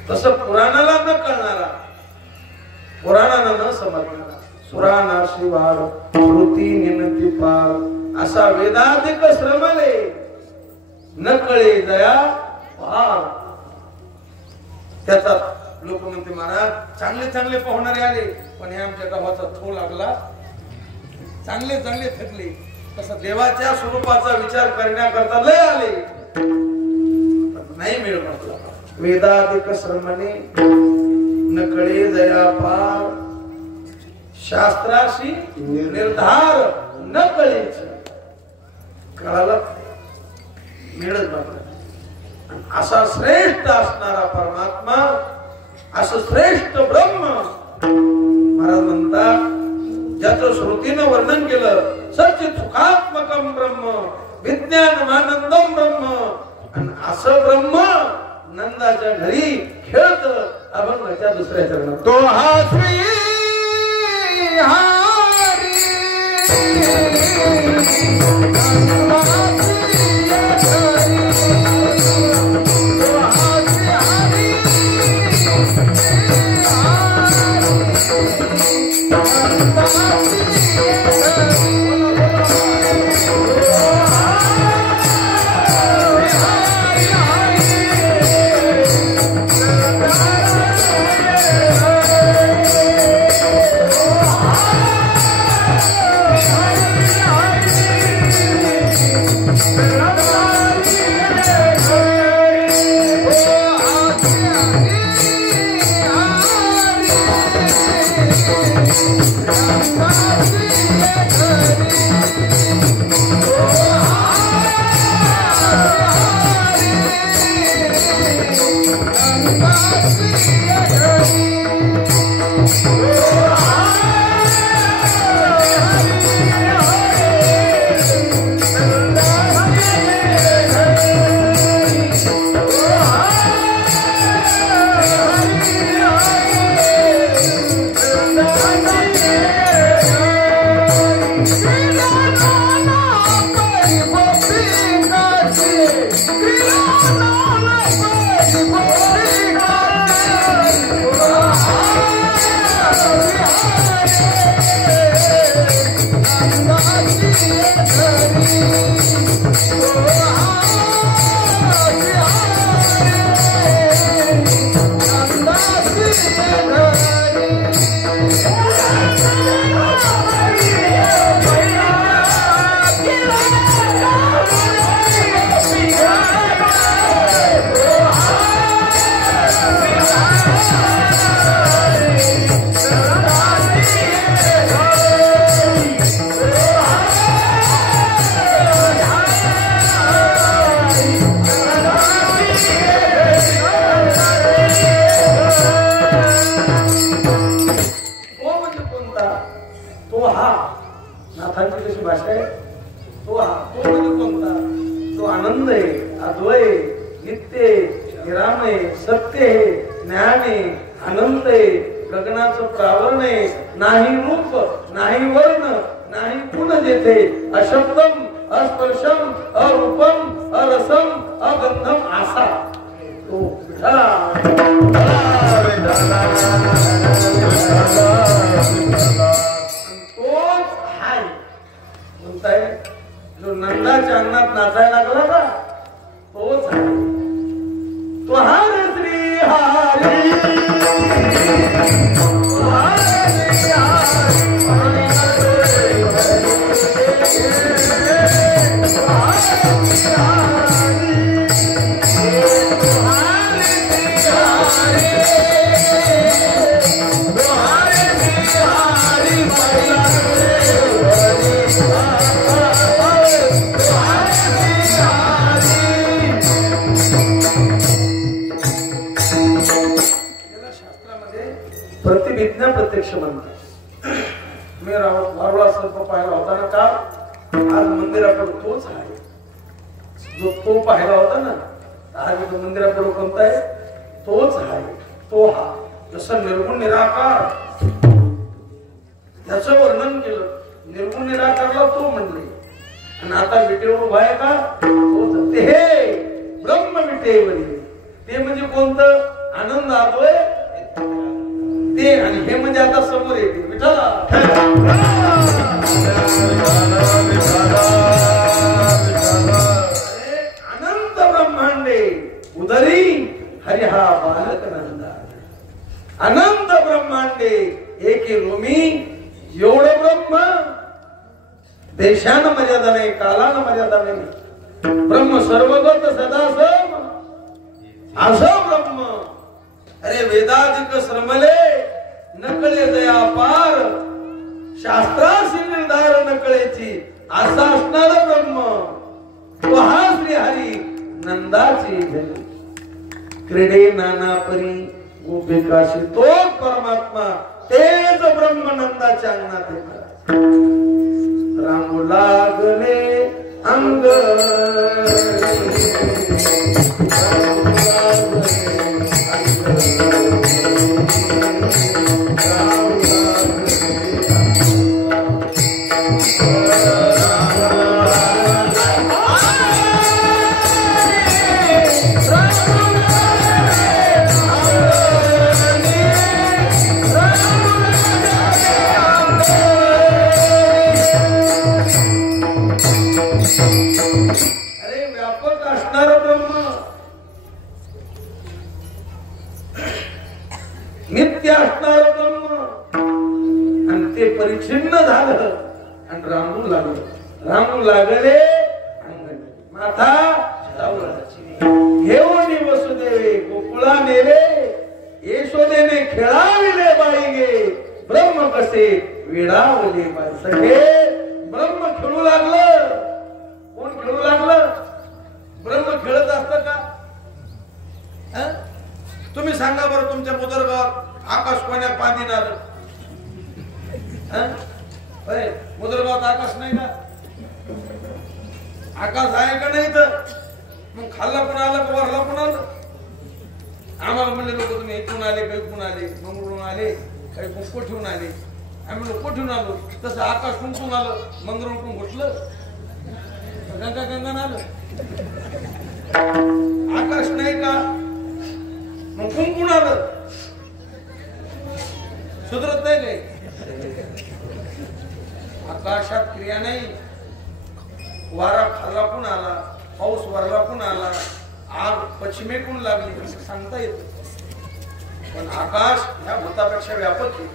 तसं पुराणाला न कळणारा पुराणाला न समजणारा सुरानाशी वाढ श्रुती निनती पार असा वेदाधिक श्रमले न कळे दया पार त्याचा लोक म्हणते महाराज चांगले चांगले पाहुणारे आले पण हे आमच्या गावाचा थो लागला चांगले चांगले थकले तसं देवाच्या स्वरूपाचा विचार करण्याकरता लय आले नाही मिळत आपला वेदाधिक श्रमणे न कळे दया पार शास्त्राशी निर्धार न कळेच कळाला मिळत बाबा असा श्रेष्ठ असणारा परमात्मा असं श्रेष्ठ ब्रह्म महाराज म्हणतात ज्याचं श्रुतीनं वर्णन केलं सच्चित सुखात्मकम ब्रह्म विज्ञानमानंदम ब्रह्म आणि असं ब्रह्म नंदाच्या घरी खेळत अभंगाच्या दुसऱ्या चरणात तो हा श्री हरी Hare आकाशात क्रिया नाही, वारा खालापून आला, पाऊस वरलापून आला, आग पश्चिमेकडून लागली असं सांगता येत. पण आकाश ह्या भूतापेक्षा व्यापक आहे.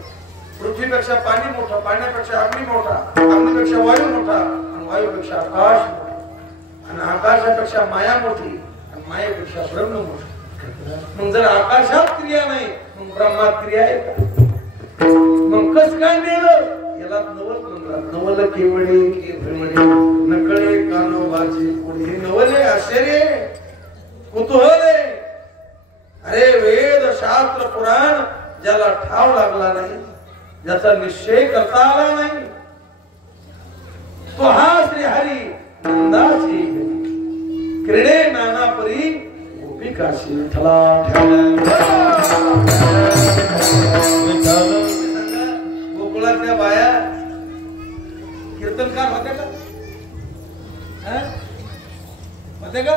पृथ्वीपेक्षा पाणी मोठं, पाण्यापेक्षा अग्नी मोठा, अग्नीपेक्षा वायू मोठा, आणि वायूपेक्षा आकाश मोठा, आणि आकाशापेक्षा माया मोठी, आणि मायेपेक्षा ब्रह्म मोठा. मग जर आकाशात क्रिया नाही मग ब्रह्मात क्रिया आहे का? मग कस काय नेलं याला नवल म्हणतात. नवल केवळे केवळे नकळे कानोबाचे पुढे नवले आश्चर्य कुतूहल. अरे वेद शास्त्र पुराण ज्याला ठाव लागला नाही, ज्याचा निश्चय करता आला नाही, तो हा श्री हरी नंदाची क्रीडे नाना परी गोपिकाशी विठला. गोकुळातल्या बाया कीर्तनकार होत्या का? होते का?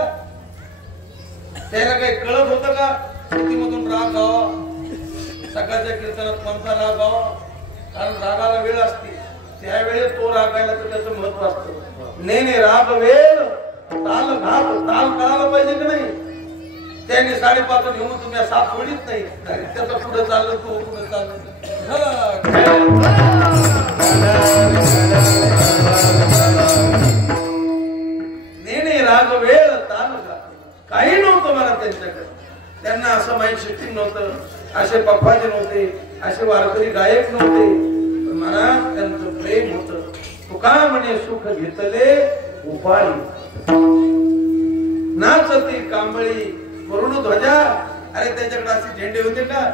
त्याला काही कळत होतं का शेतीमधून राग गावा, सकाळच्या कीर्तनात कोणता राग गावा? कारण रागाला वेळ असते, त्यावेळेस तो रागायला तर त्याचं महत्व असतं. नेने राग वेळ ताल घात, ताल कळायला पाहिजे की नाही? त्याने 5:30 घेऊन तुम्ही साथ सोडित नाही, त्याचं पुढे चाललं तो पुढे चाललं. नेने राग वेळ ताल घात काही नव्हतं मला त्यांच्याकडे. त्यांना असं माईक सिस्टीम नव्हतं, असे पप्पाचे नव्हते, असे वारकरी गायक नव्हते. मला त्यांचं प्रेम होतं. तुका म्हणे सुख घेतले उपाली, नाचती कांबळी करुण ध्वजा. अरे त्याच्याकडे असे झेंडे होते का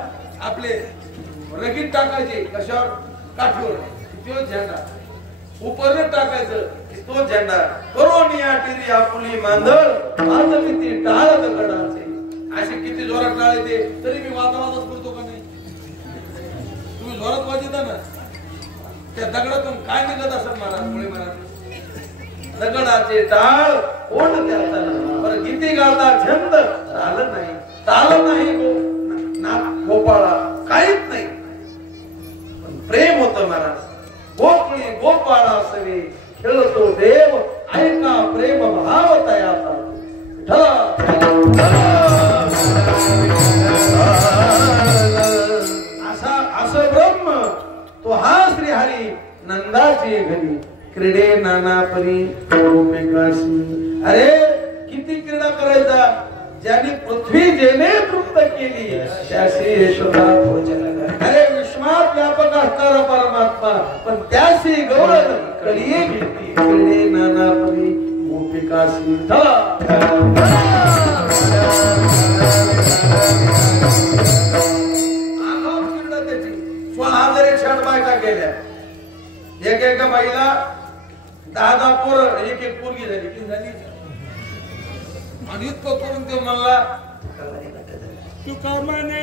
आपले रगीत टाकायचे कशावर? काठीवर. तो झेंडा उपरने टाकायचं तो झेंडा. करोनिया टिरी आपुली मांदळ माझ किती टाळत कडाचे. असे किती जोरात टाळायचे तरी मी वादावादच करतो का नाही? तुम्ही जोरात वाजता ना, त्या दगडातून काय निघत असेल महाराज मुळे महाराज? दगडाचे टाळ कोण त्याचा बरं गीती गाता छंद झालं नाही, ताल नाही, गोपाळा काहीच नाही. पण प्रेम होतं महाराज. गोकुळी गोपाळा असे खेळतो देव, ऐका प्रेम भाव तयाचा. असं ब्रह्म तो हा श्री हरी नंदाची घरी क्रीडे नाना परी गोपिकाशी. अरे किती क्रीडा करायचा. ज्याने पृथ्वी जेने तृप्त केली त्याशी यशोदा भोजन. अरे विश्वात व्यापक असणारा परमात्मा पण त्याशी गौरव कलिये भीती. क्रीडे नाना परी गोपिकाशी. बायका केल्या. एका बाईला 10 पोर, एक पोरगी झाली. किती झाली? आणि इतकं करून ते म्हणला तुका म्हणे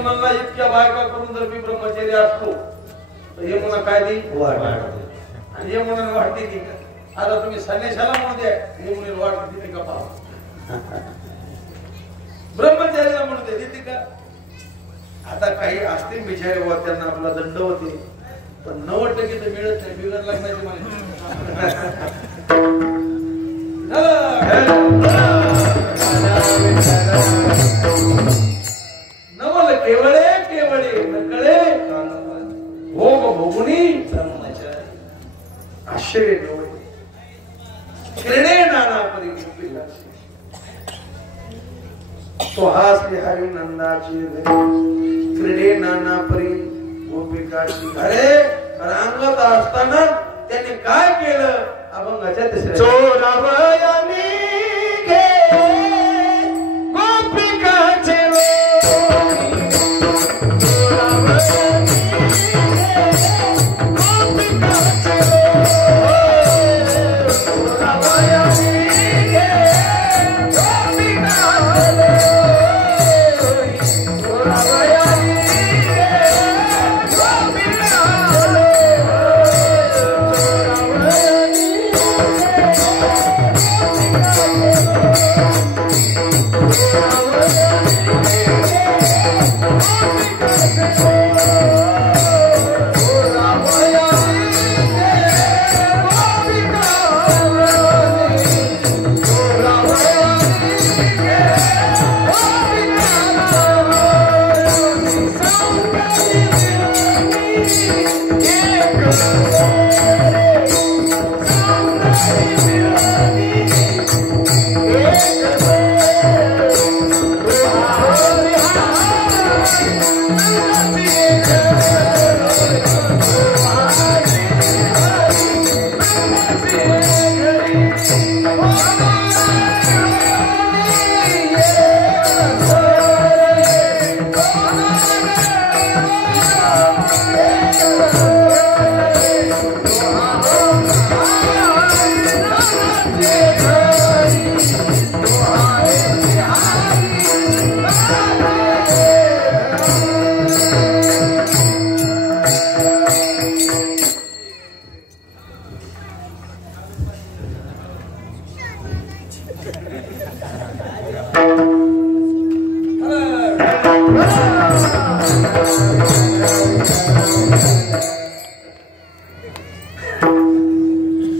म्हणला इतक्या बायका करून जर मी ब्रह्मचारी असतो तर हे म्हणा काय देईल आणि हे म्हणून वाटते की आता तुम्ही संन्याशाला म्हणू द्या, हे म्हणून वाटते का पाहा. ब्रह्मचारीला म्हणू दे देते का? आता काही असतील बिचारे व त्यांना आपला दंड होते पण 90% तर मिळत नाही. बिगर लग्नाची माहिती नवल केवळे केवळे नकळे भोग भोगुनी आश्चर्य डोळे क्रीडे नाना परी गोपिकाशी. तो हा श्री हरी नंदाची क्रीडे नाना परी गोपिकाशी. अरे रांगत असताना त्याने काय केलं? अभंगाच्या तिसऱ्या चोरावयानी घे गोपिकाचे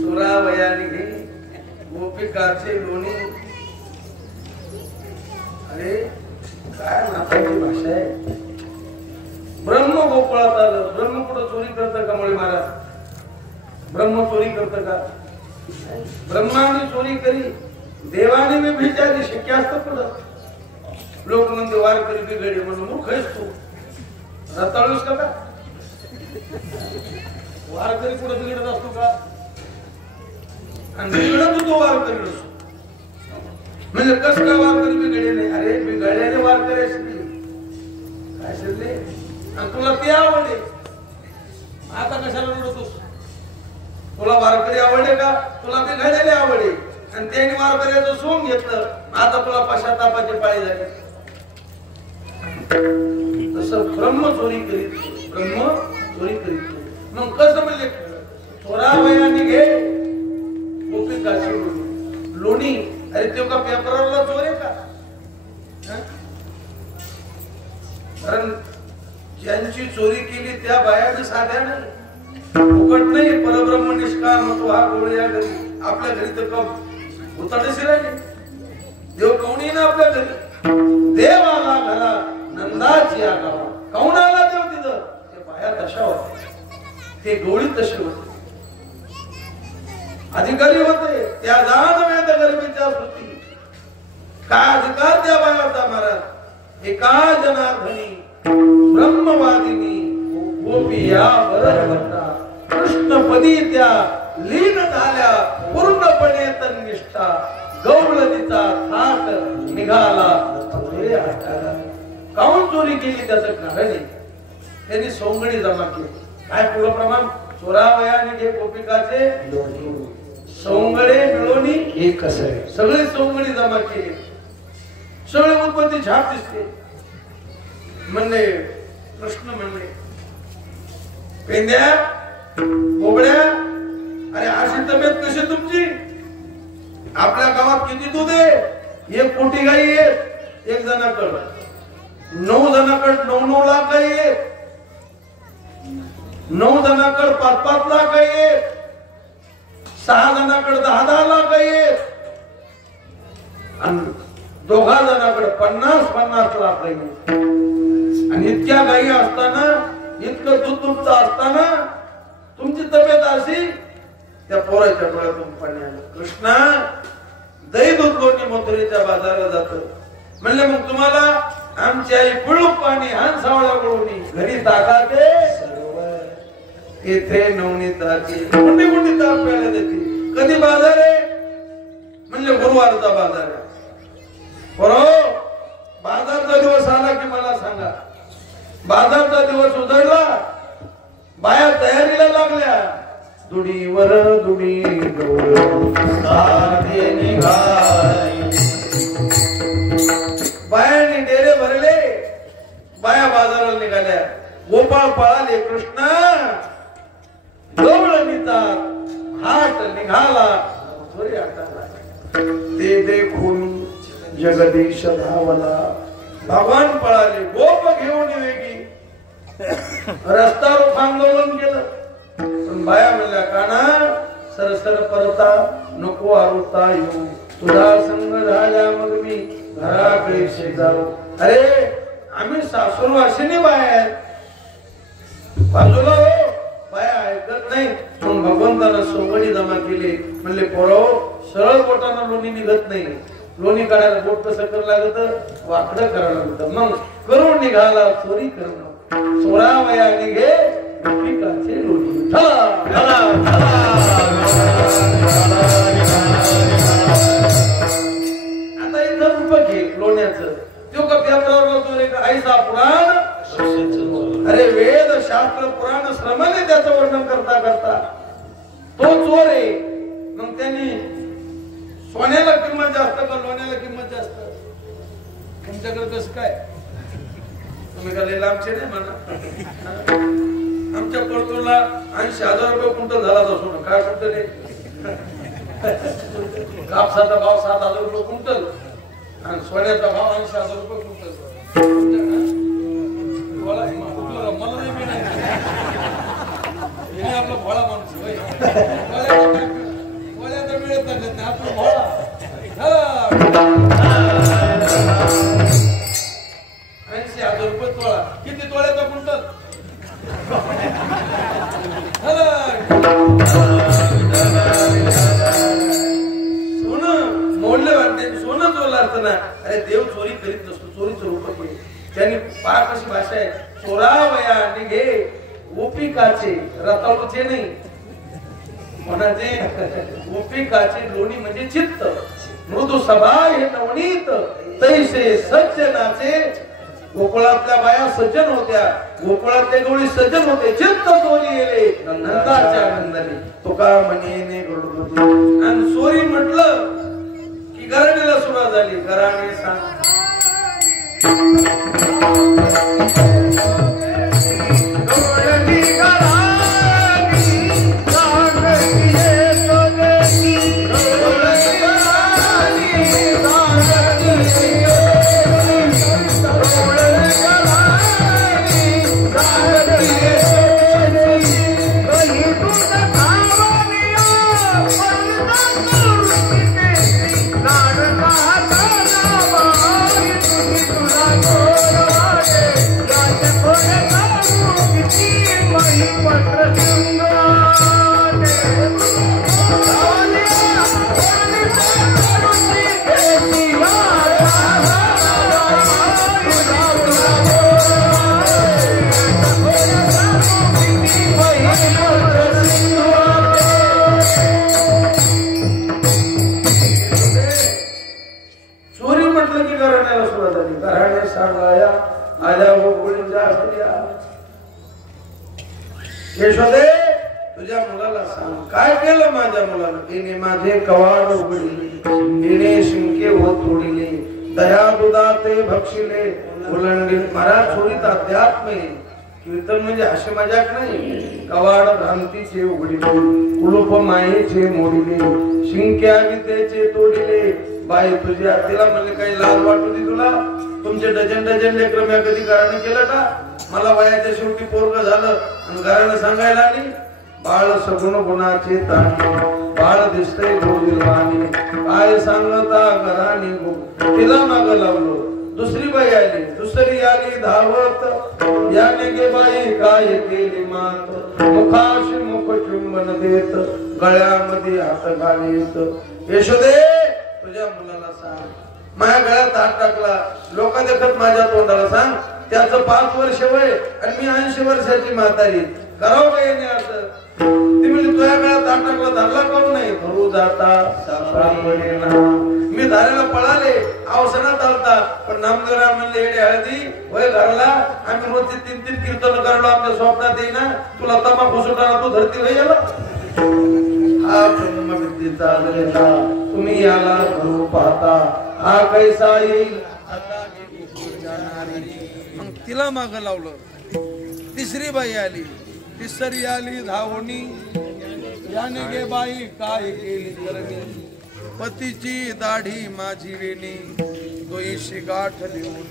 सुरावयाने घे गोपिकाचे लोणी. अरे काय नाताची भाषा आहे. ब्रह्म गोकुळात आलं. ब्रह्म कुठं चोरी करतं का मुळे महाराज? ब्रह्म चोरी करतं का? ब्रह्माने चोरी करी, देवाने मी भेटायला शक्य असतं पुढं. लोक म्हणते वारकरी बिघडे म्हणून मूर्ख आहेस तू. रताळूस का? वारकरी कुठं बिघडत असतो का? आणि बिघडत तो वारकरी असतो म्हणजे कस का वारकरी बिघडे नाही? अरे बिघडल्याने वारकरी असते काय शिरले. आणि तुला ते आवडले, आता कशाला रडतोस? तुला वारकरी आवडले का? तुला बिघडलेले आवडले आणि त्याने वारकऱ्याचं सोंग घेतलं. आता तुला पश्चातापाचे पाळी झाले. तसं ब्रह्म चोरी करीत, ब्रह्म चोरी करीत. मग कसं म्हणजे चोरावयाने घे गोपिकाची लोणी. अरे तो का पेपरला चोर आहे का? कारण ज्यांची चोरी केली त्या बायाने साध्या नाही, फुकट नाही. परब्रह्म निष्काम तो हा गोळ या घरी. आपल्या घरी तर कम उताडशी राहिले. देव कोणी ना आपल्या घरी. देव आला घरा नंदाची आगावा. काऊन आला देव तिथं? ते बाया तशा होत्या, ते गोळी तसे होते, अधिकारी होते. त्या जाण वेद गर्भीच्या स्मृती. काय अधिकार त्या बायाचा महाराज? एका जनार्दनी ब्रह्मवादिनी गोपी या बरहता कृष्णपदी त्या लीन झाल्या पूर्णपणे तन्निष्ठा. गौळणीचा थाट निघाला हाताला. काऊन चोरी केली त्याचं कारण आहे. त्यांनी सोंगणी जमा केली. काय पुढं प्रमाण? चोरावयाने घे गोपिकाचे सोंगडे मिळवणी एक सगळे सोंगडी जमा केली. सगळे उत्पत्ती छाप दिसते. म्हणले कृष्ण म्हणले पेंद्या बोबड्या, अरे अशी तब्येत कशी तुमची? आपल्या गावात किती दूध आहे? 1 कोटी गाई आहेत. 1 जणाकडं 9 जणाकडं 9 लाख गाई आहेत. 9 जणाकडं 5 लाख गाई आहेत. 6 जणाकडं 10 लाख गाई आहेत. आणि 2 जणाकडे 50 लाख गाई. आणि इतक्या गाई असताना, इतकं दूध दुभत असताना तुमची तब्येत अशी. त्या पोराच्या डोळ्यातून पाणी आलं. कृष्णा दही दूध लोणी मथुरेच्या बाजारात जात. म्हणले मग तुम्हाला आमची आई पिळूक पाणी हान सावळा गोळणी घरी ताकाते इथे नवनीताची कुंडी कुंडी ताक प्यायला देते. कधी बाजार आहे? म्हणले गुरुवारचा बाजार आहे. बरोबर बाजारचा दिवस आला की मला सांगा. बाजारचा दिवस उजळला, बाया तयारीला लागल्या. दुडीवर दुडी बायांनी डेरे भरले. बाया बाजाराला निघाल्या. गोपाळ पळाले. कृष्ण गवळणीचा हाट निघाला. ते देखून जगदीश धावला. भगवान पळाले. गोप घेऊन वेगी रस्ता रोख आंदोलन केलं. पण बाया म्हणल्या काना सरसर परता नको आरुता येऊ. तुझा संग झाला मग मी घराकडे शेजारू. अरे आम्ही सासूरवासिनी बाया आहेत. बाजूला हो. बाया ऐकत नाही. म्हणून भगवंतानं सोंगडी जमा केली. म्हणले पोरो सरळ बोटानं लोणी निघत नाही. लोणी काढायला बोट कसं करावं लागत, वाकडं करावं लागतं. मग करून निघाला चोरी करणं. 16 वया निघे गोपिकाचे लोणी. आता इथं रूप घे लोण्याचं. तो का पेपरावर चोरी का ऐसा पुराण. अरे वेद शास्त्र पुराण श्रमाने त्याचं वर्णन करता करता तो चोर आहे. मग त्यांनी सोन्याला किंमत जास्त का लोण्याला किंमत जास्त? तुमच्याकडे कसं काय? तुम्ही का लांबचे नाही म्हणा. आमच्या परतूरला 80,000 रुपये क्विंटल झाला तर सोनं काय कुठं नाही. कापसाचा भाव 7,000 रुपये क्विंटल आणि सोन्याचा भाव 80,000 रुपये क्विंटल. मला नाही मिळालं. आपला भोळा माणूस गोळ्याचा मिळत नाही आपला भोळा. 80,000 रुपये तोळा. किती तोळ्याचा क्विंटल? सोनं मोडलं वाटते. सोनं चोरलं असतं ना. अरे देव चोरी करीत नसतो. चोरीचं रूप त्यांनी पार कशी भाषा आहे. 16 वया निघे गोपिकाचे. रताळूचे नाही कोणाचे? गोपिकाचे लोणी म्हणजे चित्त. मृदू सभा हे नवनीत तैसे सज्जनाचे. गोकुळातल्या बाया सज्जन होत्या. गोकुळातले गवळी सज्जन होते. चित्त चोरी गेले नंदाच्या नंदाने. तुका म्हणे गरुड. आणि चोरी म्हटलं की घराणीला सुरुवात झाली. घराणे सांग यशोदे तुझ्या मुलाला सांग काय केलं माझ्या मुलानं. तिने माझे कवाड उघडले. तिने शिंके व तोडिले. दया दुधाते भक्षिले. ओलांडले. महाराज चोरीत अध्यात्म आहे. कीर्तन म्हणजे अशी मजाक नाही. कवाड भ्रांतीचे उघडिले. कुलूप मायेचे मोडिले. शिंक्या विद्येचे तोडिले. बाई तुझ्या तिला म्हणले काही लाज वाटू दे तुला. तुमचे डझन डझन लेकर मी कधी घराने केलं का? मला वयाच्या शेवटी पोरग झालं आणि घरानं सांगायला नाही. बाळ सगुण गुणाचे ताणे. बाळ दिसतंय गोविलवाणी. काय सांगता घराने तिला माग लावलो. दुसरी बाई आली. दुसरी आली धावत. याने गे बाई काय केली मात. मुखाशी मुख चुंबन देत. गळ्यामध्ये हात घालीत. यशोदे तुझ्या मुलाला सांग माझ्या गळ्यात हात टाकला. लोक देखत माझ्या तोंडाला सांग त्याचं 5 वर्ष वय आणि मी 80 वर्षाची म्हातारी. करावं का येणे असं? ती म्हणजे तुझ्या गळ्यात हात टाकला धरला करू नाही. धरू जाता मी धारायला पळाले. अवसनात आलता पण नामदेवराव म्हणले येडे हळदी वय घरला. आम्ही रोजचे 3-3 कीर्तन करलो. आमच्या स्वप्नात येईना तुला तंबाखू सुटाना तू धरती वय गेला. हा ब्रह्मविद्येचा आलेला तुम्ही याला गुरु पाहता. हा कैसा येईल मग तिला माग लावलं. तिसरी बाई आली. तिसरी आली धावणी. याने गे बाई काय केली करणी. पतीची दाढी माझी वेणी. दोईशी गाठ लिहून.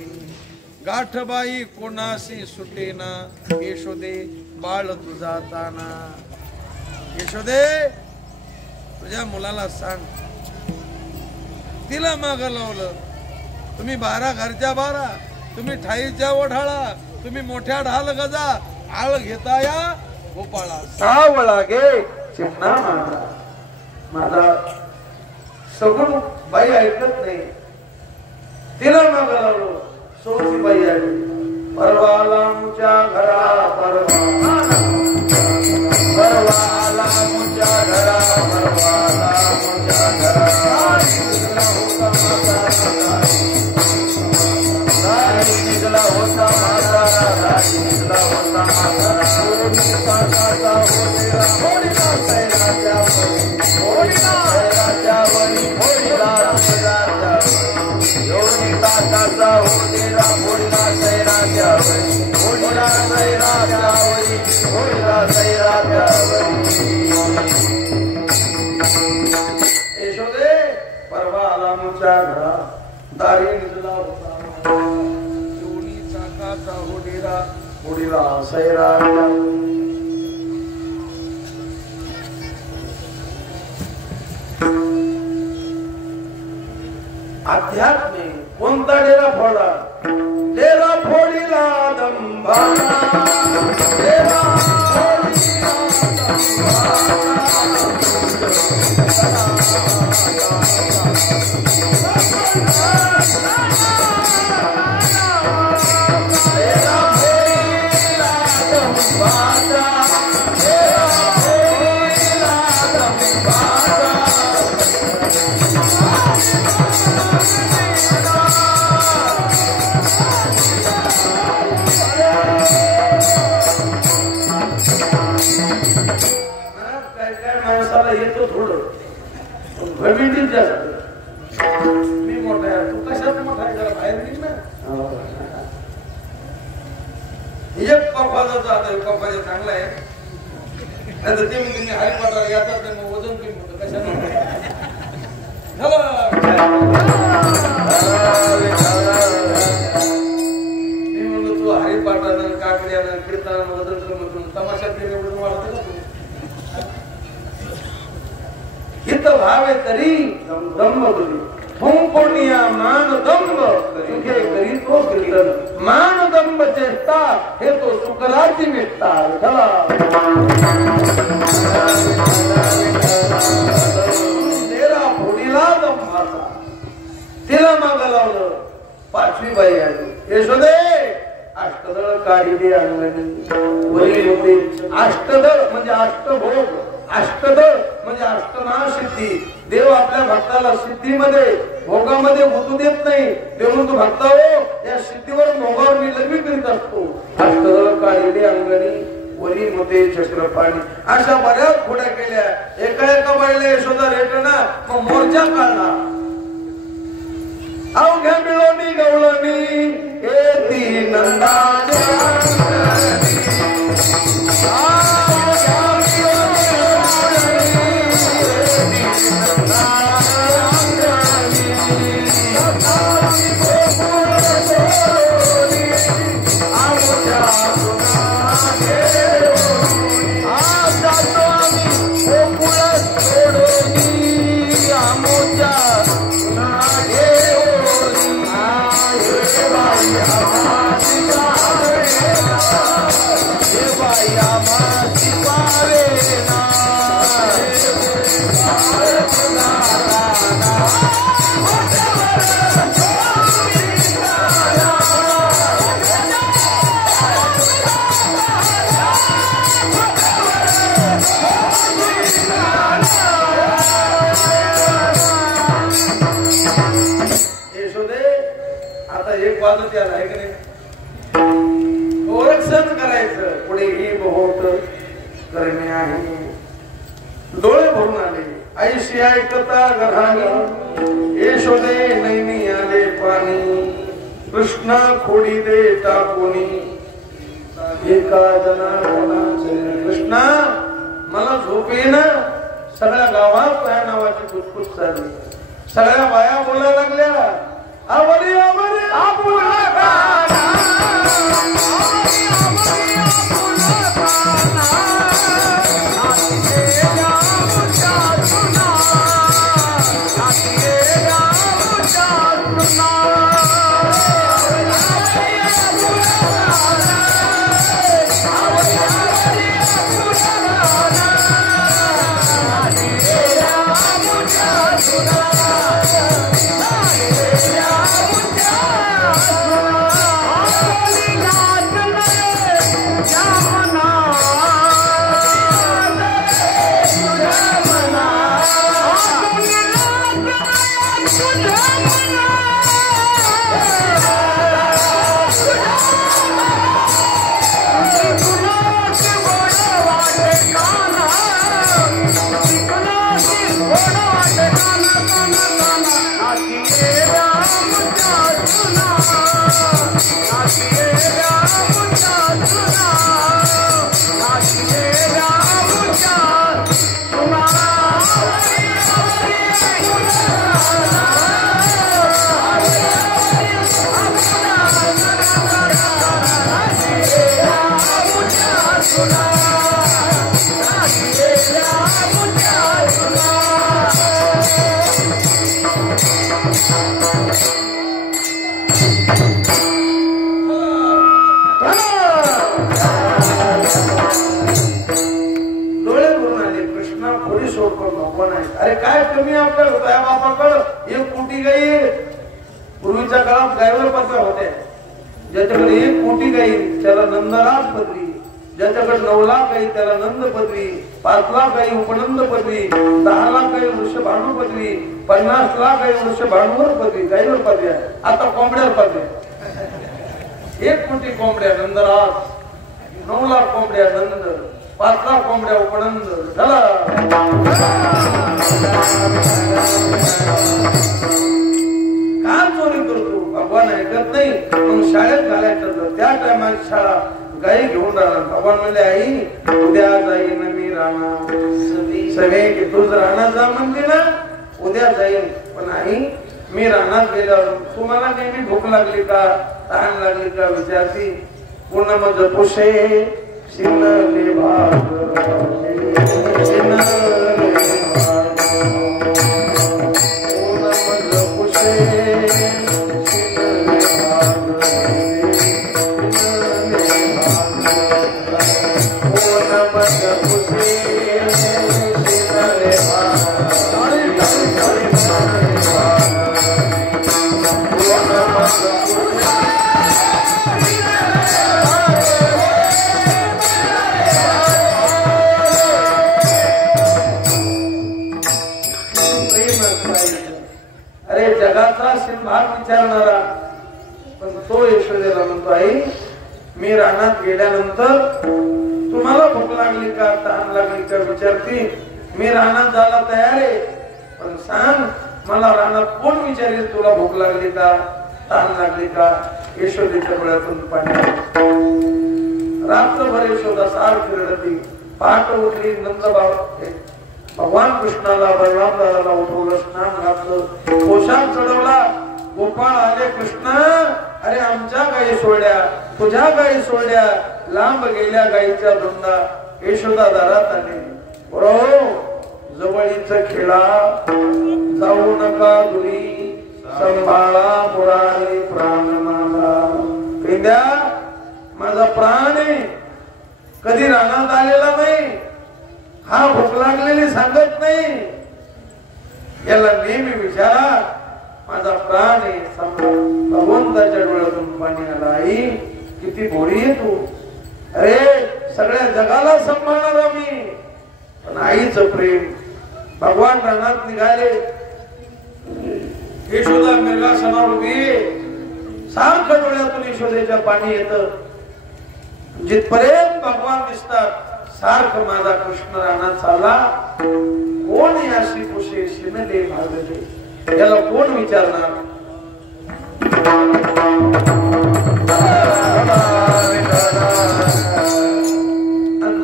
गाठ बाई कोणाशी सुटेना. यशोदे बाळ तुझा ताना. यशोदे तुझ्या मुलाला सांग. तिला माग लावलं. तुम्ही 12 घरच्या 12. तुम्ही ठाईच्या ओढाळा. तुम्ही मोठ्या ढाल गजा. आळ घेता या गोपाळा. सावळा गे चिमणा माझा. सगुण बाई ऐकत नाही. तिला माग लावलो. सोची बाई आली. परवाला मुच्या घरा परवाला मुच्या घरा परवाला मुच्या घरा निघला होता म्हातारा राजी निघला होता म्हातारा होडीला सैराच्या होडीला योगी ताकाचा होडीला होडीला सैराच्या होडीला सैराच्या होडीला सैराच्या यशोदे परवा आला मुच्या घरा दारी निघला होता होडीला सैराच्या आध्यात्मिक कोणता डेरा फोडा डेरा फोडीला दंभा डेरा फोडीला येतो थोडं भविष्य जास्त. मी मोठा आहे तू कशात मोठा आहे जरा बाहेर निघ ना. एक कफाचा जात कफाचा चांगला आहे नाही तर ते मी हाय पाठवा याचा मग वजन कमी होतं कशात मी म्हणलो तू हरी पाठानं काकड्यानं कीर्तनानं वजन कमी होतं तमाशात वजन वाढतं का तू हित भावे तरी दंभ करी होंकोनिया मान दंभ सुखे करी तो कीर्तन मान दंभ चेष्टा हे तो सुखलाची मिष्टा. चला तेरा फोडीला दंभाचा तिला माग लावलं. पाचवी बाई आली. यशोदे अष्टदळ काढिले अंगणी वरी होते. अष्टदळ म्हणजे अष्टभोग अष्टदळ म्हणजे अष्टनासिद्धी. देव आपल्या भक्ताला सिद्धीमध्ये भोगामध्ये गुंतू देत नाही. देव म्हणतो भक्ता हो या सिद्धीवर भोगावर मी लग्न करीत असतो. अष्टदळ काढिले अंगणी वरी होते चक्रपाणी. अशा बऱ्याच खोड्या केल्या. एका एका बाईला यशोदा रेटना मग मोर्चा काढला. अवघ्या मिळवणी गवळणी येती नंदाने संरक्षण करायचं. पुढे ही बहुत करणे आहे. डोळे भरून आले. ऐशी ऐकता गधानी यशोदे नैनी आले पाणी. कृष्ण खोडी दे टाकोनी एका जनार्दनाचे. कृष्णा मला झोप येईना. सगळ्या गावात त्या नावाची कुचकुच झाली. सगळ्या बाया बोलायला लागल्या आवरी आवरी आपुला गाना आवरी आवरी आपुला गाना नाचते गावच्या सुना नाचते गावच्या सुना आवरी आवरी आपुला गाना अरे काय कमी आपल्या त्या बापाकडं 1 कोटी गाई. पूर्वीच्या काळात गायवर पदव्या होत्या. ज्याच्याकडे 1 कोटी गाई त्याला नंदराज पदवी, ज्याच्याकडे 9 लाख गाई त्याला नंद पदवी, 5 लाख गाई उपनंद पदवी, 10 लाख गाई वृषभानू पदवी, 50 लाख गाई वृषभानूवर पदवी, गाईवर पदव्या. आता कोंबड्यावर पदव्या. 1 कोटी कोंबड्या नंदराज, 9 लाख कोंबड्या नंद, 5 लाख कोंबड्या उपनंद. झाला का चोरी करतो? भगवान ऐकत नाही. मग शाळेत घालायचं. त्या टायमात शाळा गाई घेऊन राहणार. भगवान म्हणले आई उद्या जाईन मी राहणार सगळे की तू राहणार जा म्हणते ना, उद्या जाईन. पण आई मी राहणार गेल्यावर तुम्हाला नेहमी भूक लागली का, तहान लागली का विचारती. पूर्ण मज पुषे शिनले भाग विचारणारा. पण तो यशोदेला म्हणतो आई मी रानात गेल्यानंतर तुम्हाला भूक लागली का, तहान लागली का विचारती. मी रानात जायला तयार आहे. पण सांग मला रानात कोण विचारेल तुला भूक लागली का, तहान लागली का. यशोदेच्या डोळ्यातून पाणी. रात्रभर यशोदा सारखी रडती. पहाट उठली. नंदबाब भगवान कृष्णाला बलराम दादाला उठवलं, स्नान घातलं, पोशाख चढवला. गोपाळ आले. कृष्ण अरे आमच्या गायी सोडल्या, तुझ्या गायी सोडल्या, लांब गेल्या गायीच्या धुंदा. यशोदा दारात आली. बरोबर जवळीच खेळा जाऊ नका दुरी, संभाळा मुरारी प्राण माझा. पेंद्या माझा प्राण आहे, कधी रानात आलेला नाही. हा भूक लागलेली सांगत नाही. याला नेहमी विचारा माझा प्राण आहे. भगवंताच्या डोळ्यातून पाणी आला. आई किती भोळी आहे तू. अरे सगळ्या जगाला सांभाळणारा मी. पण आईचं प्रेम. भगवान रानात निघाले. यशोदा मृगासनावर उभी. सारखं डोळ्यातून यशोदेच्या पाणी येतं. जिथपर्यंत भगवान दिसतात सारखं माझा कृष्ण रानात चालला. कोण याशी कुशे शिनले भागले. याला कोण विचारणार.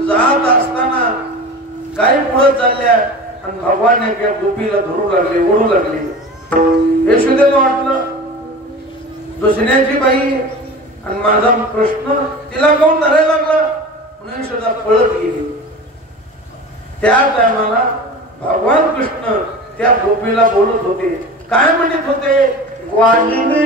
जात असताना काही पुढे चालल्या आणि भगवान एका गोपीला धरू लागले, ओढू लागले. यशोदेला वाटलं दुसऱ्याची बाई आणि माझा कृष्ण तिला कोण धरायला लागला म्हणून यशोदा पळत गेली. त्या टायमाला भगवान कृष्ण त्या गोपीला बोलत होते. काय म्हणत होते. वाहिनी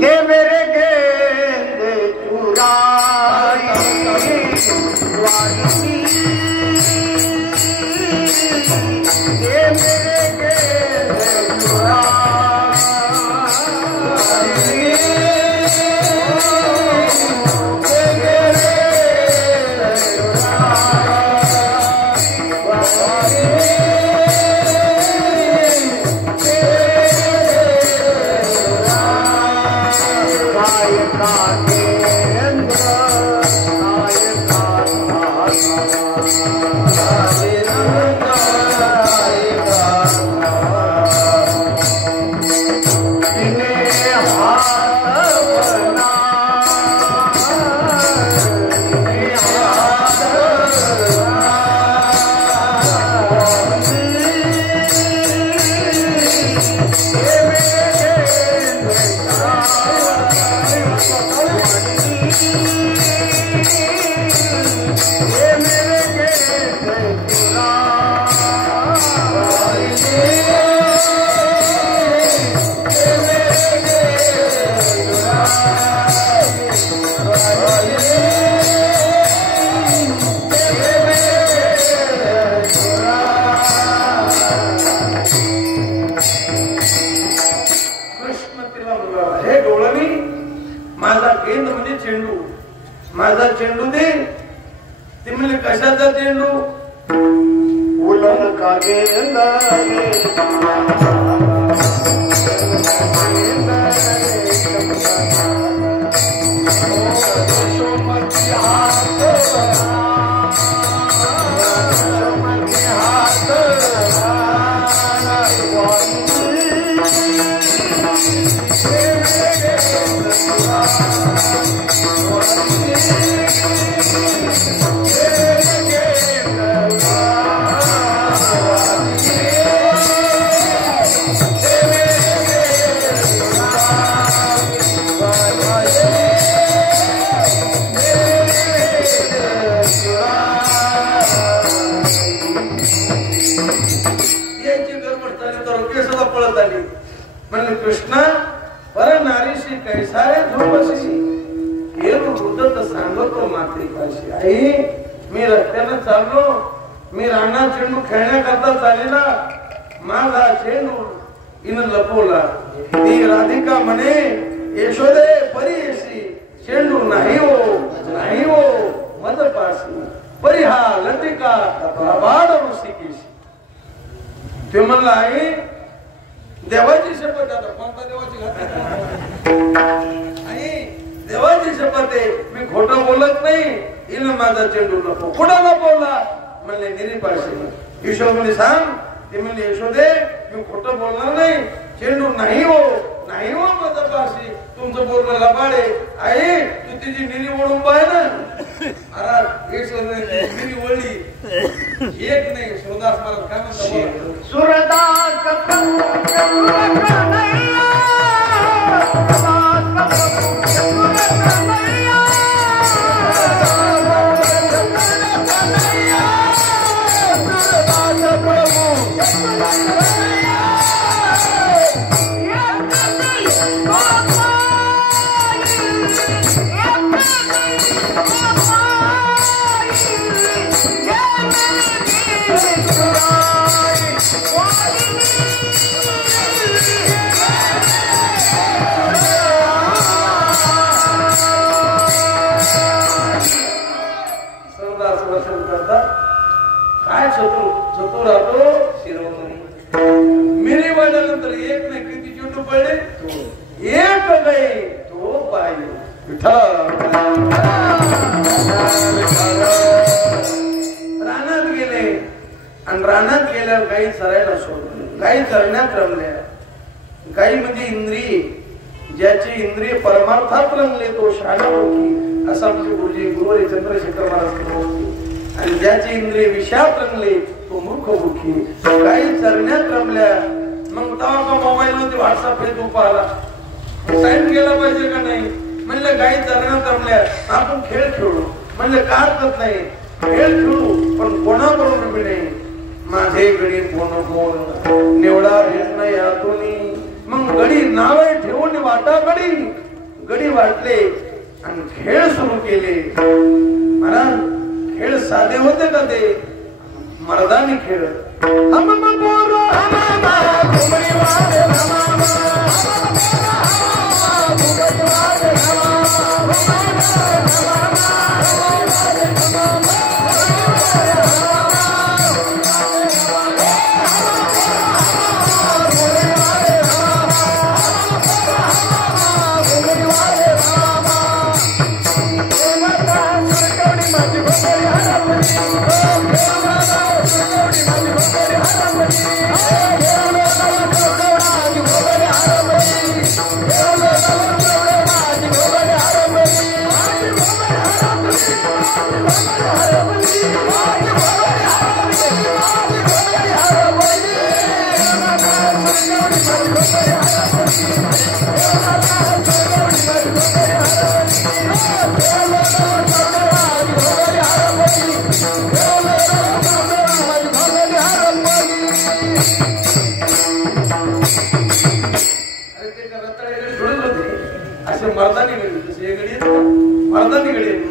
गे मेरे गेंदे चुराई, वाहिनी गे मेरे गेंदे चुराई. माझा गेंद म्हणजे चेंडू, माझा चेंडू दे. ते म्हणजे कशाचा चेंडू? उलन का गेंद म्हणले कृष्णा पर नारीशी कैसारे झोपशी हे वृद्ध सांगतो मातृभाषी. आई मी रस्त्यानं चाललो, मी राणा चेंडू खेळण्याकरता चालेला, माझा चेंडू इन लपवला. ती राधिका म्हणे यशोदे परीशी चेंडू नाही हो नाही हो मदपाशी परी हा लटिका प्रभाद ऋषिकेशी. ते म्हणला आई देवाची शपथ, आता कोणता देवाची आणि देवाची शपथ आहे मी खोटं बोलत नाही. हिनं माझा चेंडू नको. कुठं लपवला? म्हणले निरीपाशी. यशोदे सांग. ते म्हणले यशोदे मी खोटं बोलणार नाही, चेंडू नाही हो नाही हो माझा पाशी. तुमचं बोलणं लबाडे. आई तू तिची निरी ओढून पाय ना. अरे निरी वळली एक नाही. सुरदास महाराज काय म्हणतात? सुरदास काय चतुर राहतो शिरोमणी. मिरी वाढल्यानंतर एक नाही किती चेंडू पडले? एक गए तो पाहिजे. रानात गेले आणि रानात गेल्यावर गाई चरायला सोडले. गाई चरण्यात रमल्या. गाई म्हणजे इंद्रिय, ज्याचे इंद्रिय परमार्थात रमले तो शाळामुखी असं आमचे गुरुजी गुरुवारी चंद्रशेखर महाराज. आणि ज्याचे इंद्रिय विषयात रंगले तो मूर्खमुखी. काही चरण्यात रमल्या. मग तेव्हा का मोबाईल मध्ये व्हॉट्सअप फेसबुक पाहिला साईन केला पाहिजे का नाही? म्हणलं गाई चरण्यात रमल्या आपण खेळ खेळू. म्हणलं का हरकत नाही, खेळ खेळू पण कोणाबरोबर बी नाही. माझे गडी कोण कोण निवडा भेटणं यातून. मग गडी नावे ठेवून वाटा गडी गडी वाटले आणि खेळ सुरू केले. महाराज खेळ साधे होते का? ते मर्दानी खेळ.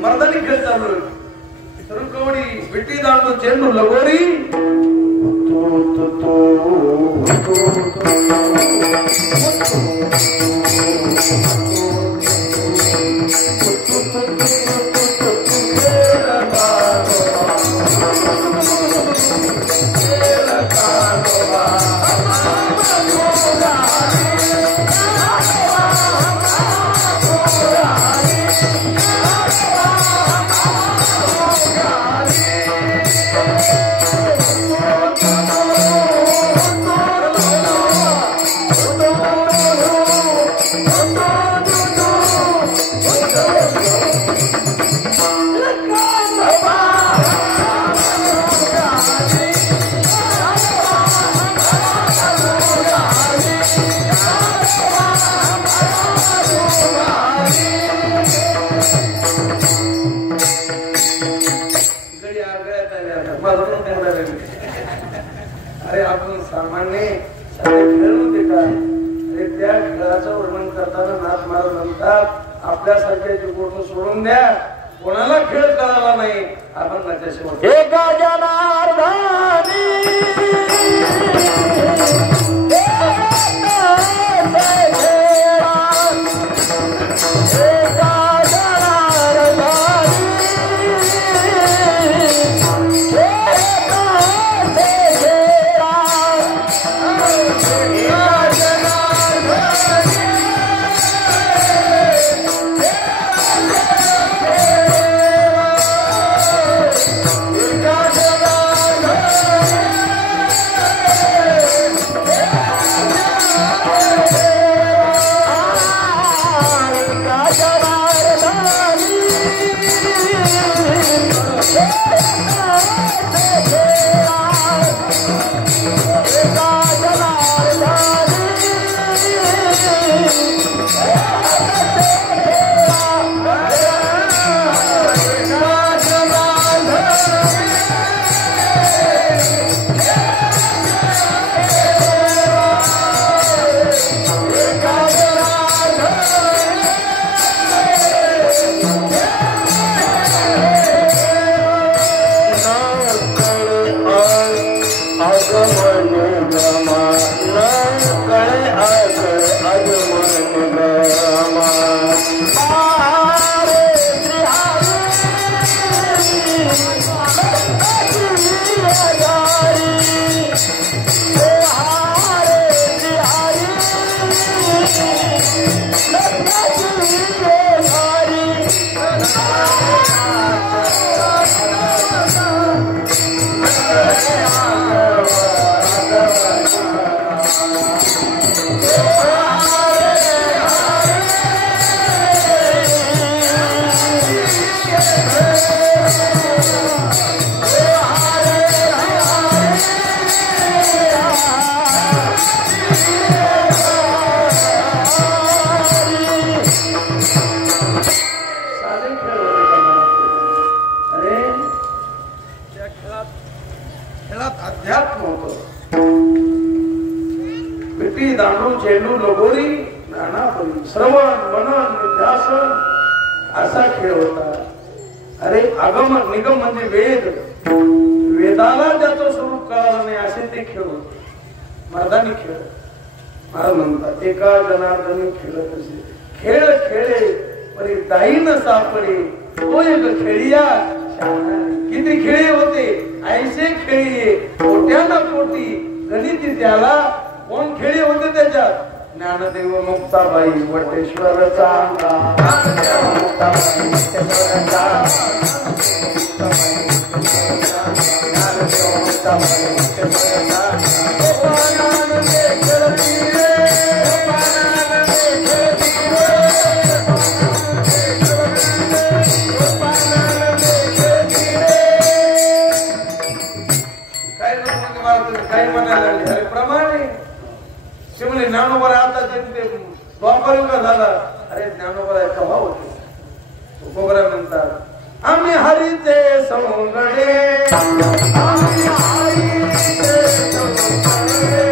मर्दानी खेळ चालू कवडी विटी दांडू चेंडू लगोरी सामान्य साधे खेळ होते का? अरे त्या खेळाचं वर्णन करताना नाथ महाराज म्हणतात आपल्यासारख्याची गोष्ट सोडून द्या, कोणाला खेळ कळाला नाही अभंगाच्या शेवट एका जनार्दनी चेंडू लगोरी नानापरी श्रवण मनन ध्यासन असा खेळ होता. अरे आगम निगम म्हणजे वेद, वेदाला ज्याचं स्वरूप कळालं नाही असे ते खेळ होते. मर्दानी खेळ महाराज म्हणतात एका जनार्दनी खेळत असे खेळ खेळे परी दाई न सापडे तो एक खेळिया. किती खेळी होते ऐसे खेळी कोट्याना कोटी गणिती त्याला. कोण खेळी होते त्याच्यात? ज्ञानदेव मुक्ताबाई वटेश्वरचा काही म्हणायला प्रमाणे शिवले ज्ञानोबा आता ते द्वापरयुग झाला. अरे ज्ञानोबा कवा होते गोबरा म्हणतात आम्ही हरीचे सौंगडे आम्ही हरीचे सौंगडे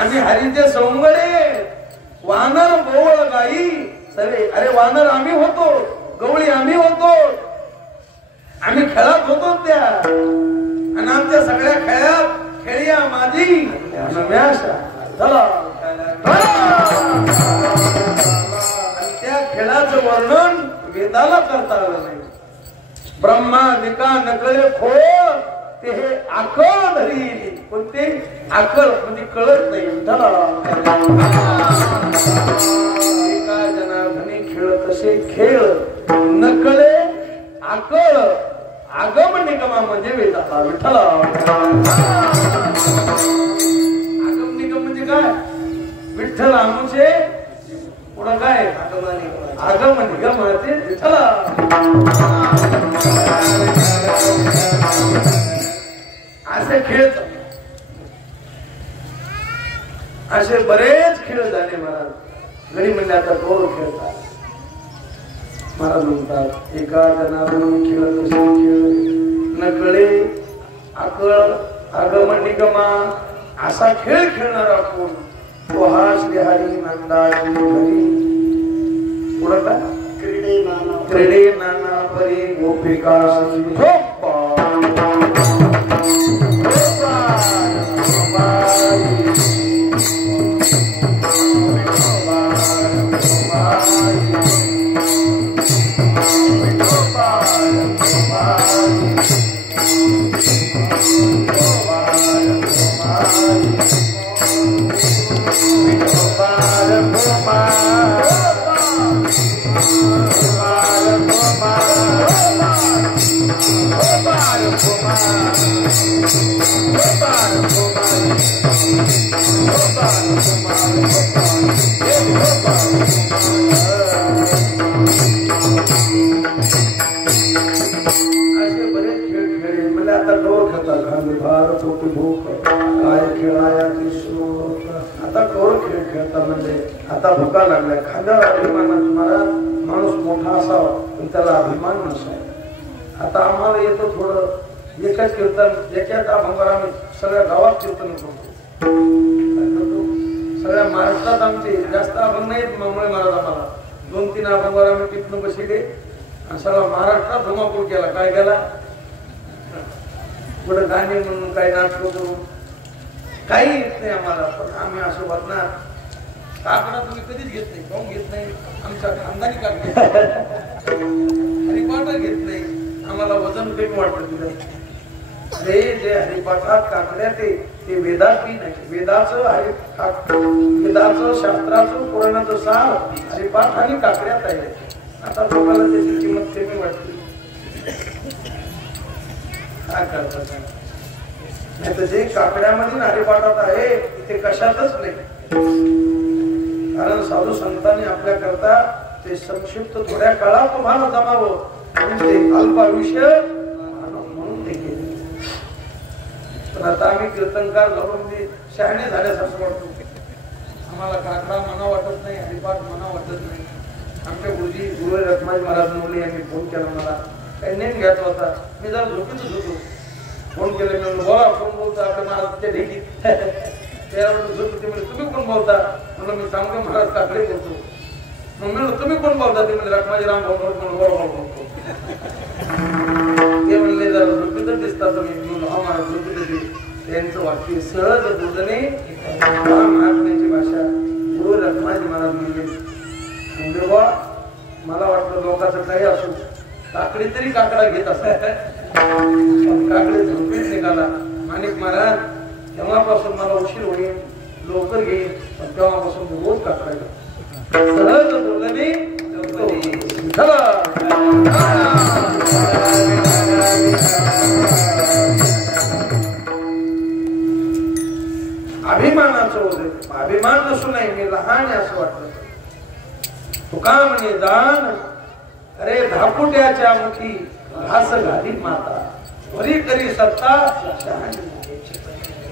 आम्ही हरीचे सौंगडे, वानर गोवळ गाई सगळे. अरे वानर आम्ही होतो, गवळी आम्ही होतो, आम्ही खेळात होतो त्या. आणि आमच्या सगळ्या खेळात खेळ्या माझी चला. आणि त्या खेळाचं वर्णन वेदाला करता आलं नाही. ब्रह्मा निका नकळे खोळ ते हे आकळ धरी. कोणते आकळ म्हणजे कळत नाही. एका जनार्दनी खेळ कसे खेळ नकळे आकळ आगम निगमा म्हणजे वेदाला विठ्ठल. आगम निगम म्हणजे काय? विठ्ठल आमुचे पुढं काय आगम निगम ते विठ्ठल. असे खेळ असे बरेच खेळ झाले महाराज. घरी म्हणजे आता दोन खेळतात महाराज म्हणतात. एका जनार्दनी खेळ कसे खेळ नकळे आकळ आगम निगमा असा खेळ खेळणारा कोण? तो हा श्रीहरी नंदाची घरी. पुढं काय? क्रीडे नाना परी गोपिका आता भुका लागलाय. खांद्यावर अभिमान तुम्हाला माणूस मोठा असावा पण त्याला अभिमान नसावा. आता आम्हाला येतो थोडं एकच कीर्तन एकाच अभंगावर आम्ही सगळ्या गावात कीर्तन करतो. सगळ्या महाराष्ट्रात आमचे जास्त अभंग नाहीत. मुंबई महाराज आम्हाला 2-3 अभंगावर आम्ही टिपणं बसले आणि सगळा महाराष्ट्रात धुमाकूळ केला. काय केला? पुढे गाणे म्हणून काही नाटक करून काही येत नाही आम्हाला. पण आम्ही असं वाटणार काकडा तुम्ही कधीच घेत नाही. काऊन घेत नाही? आमच्या खानदानी काकडे हरिपाठ घेत नाही. आम्हाला वजन कमी वाटतं तुला. जे हरिपाठात काकड्या ते वेदाची नाही. वेदाचं शास्त्राचं पुराणाचं सार हरिपाठ आणि काकड्यात आहे. आता लोकांना त्याची किंमत कमी वाटते. काय करतात? नाही तर जे काकड्यामध्ये हरिपाठात आहे ते कशातच नाही. कारण साधू संतांनी आपल्या करता ते संक्षिप्त थोड्या काळात तुम्हाला जमावं म्हणून ते अल्प आयुष्य म्हणून ते केले. पण आता आम्ही कीर्तनकार घालून मी शहाणे झाल्यासारखं वाटतो. आम्हाला काकडा मना वाटत नाही, हरिपाठ मना वाटत नाही. आमच्या गुरुजी गुरु रत्नाजी महाराज मुरली यांनी फोन केला मला. काही नेम घ्यायचा होता. मी जरा झोपेतच होतो. फोन केले मी बोला कोण बोलतो आपल्या महाराजच्या ढेकीत. तुम्ही कोण बोलता? म्हणून मी सांगतो महाराज काकडे बोलतो. मग म्हणलं तुम्ही कोण बोलता? ते म्हणजे रखमाजीराम बोलतो. ते म्हणले जरा झोपेतच दिसतात तुम्ही. हा महाराज झोपेत. त्यांचं वाक्य सहज बोलणे महात्म्याची भाषा. गुरु रखमाजी महाराज म्हणजे बा मला वाटलं लोकांचं काही असो काकडी तरी काकडा घेत असतात. काकडे झोपेत निघाला. माणिक महाराज तेव्हापासून मला उशीर होईल, लवकर घेईल. पण तेव्हापासून रोज काकडा घेतो. सहज बोलणे अभिमानाचं होते. अभिमान नसू नाही. मी लहान आहे असं वाटतं. तुका म्हणे दान अरे धापुट्याच्या मुखी घास घाली माता वरी करी सत्ता शहाणी.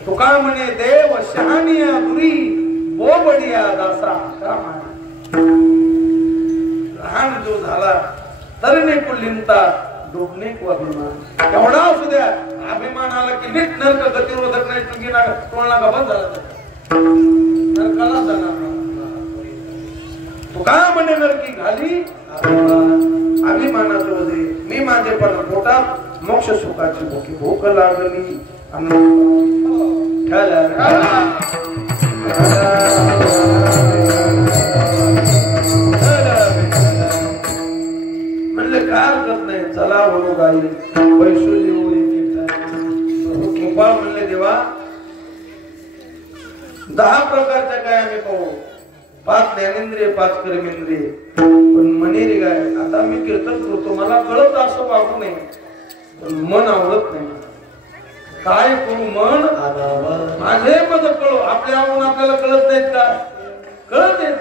तुका म्हणे देव शहानिया दुरी बोबडिया दासा का माने. लहान जो झाला तरणे कुलिंता डोबणे को अभिमान. एवढा असू द्या अभिमान आला की नीट नरक गतिरोधक नाही. चुकी ना टोळणा का बंद झाला. नरकाला जाणार. तू का म्हणे नरकी घाली अभिमानाचं वजे मी माझे पण पोटात मोक्ष सुखाची भोकी भूक लागली म्हणले काय हरकत नाही चला बोलू गाई पैसू देऊ गोपाळ म्हणले देवा 10 प्रकारच्या काय आम्ही पाहू 5 ज्ञानेंद्रिय 5 कर्मेंद्रिय पण मनेरी गाय आता मी कीर्तन करतो मला कळत असं वागू नये पण मन आवडत नाही काय करू मन माझे मत कळू आपल्याहून आपल्याला कळत नाहीत का कळत येत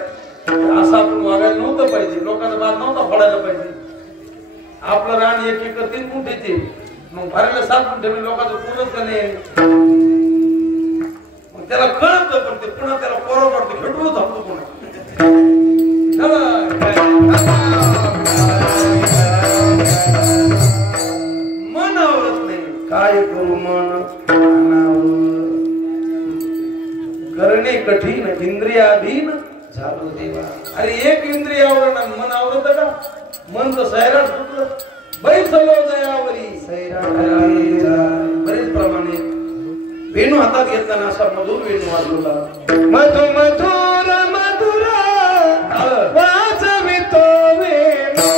असं आपण वागायला नव्हतं पाहिजे लोकांचा बाद नव्हता पडायला पाहिजे आपलं रान 1 एकर 3 गुंठेचे मग भरायला 7 गुंठे लोकांचं पूर्णच का नाही मग त्याला कळत पण ते पुन्हा त्याला पोरं पडते खेळून थांबतो पुन्हा मन आवडत नाही काय करू मन करणे कठीण इंद्रियाधीन झालो देवा अरे एक इंद्रियावर मन आवडत का मन तर सैराट सुटलं बैसलो दयावरी बरेच प्रमाणे वेणू हातात घेतला असा मधुर वेणू वाजवला मधु मधुर मधुर वाजवितो वेणू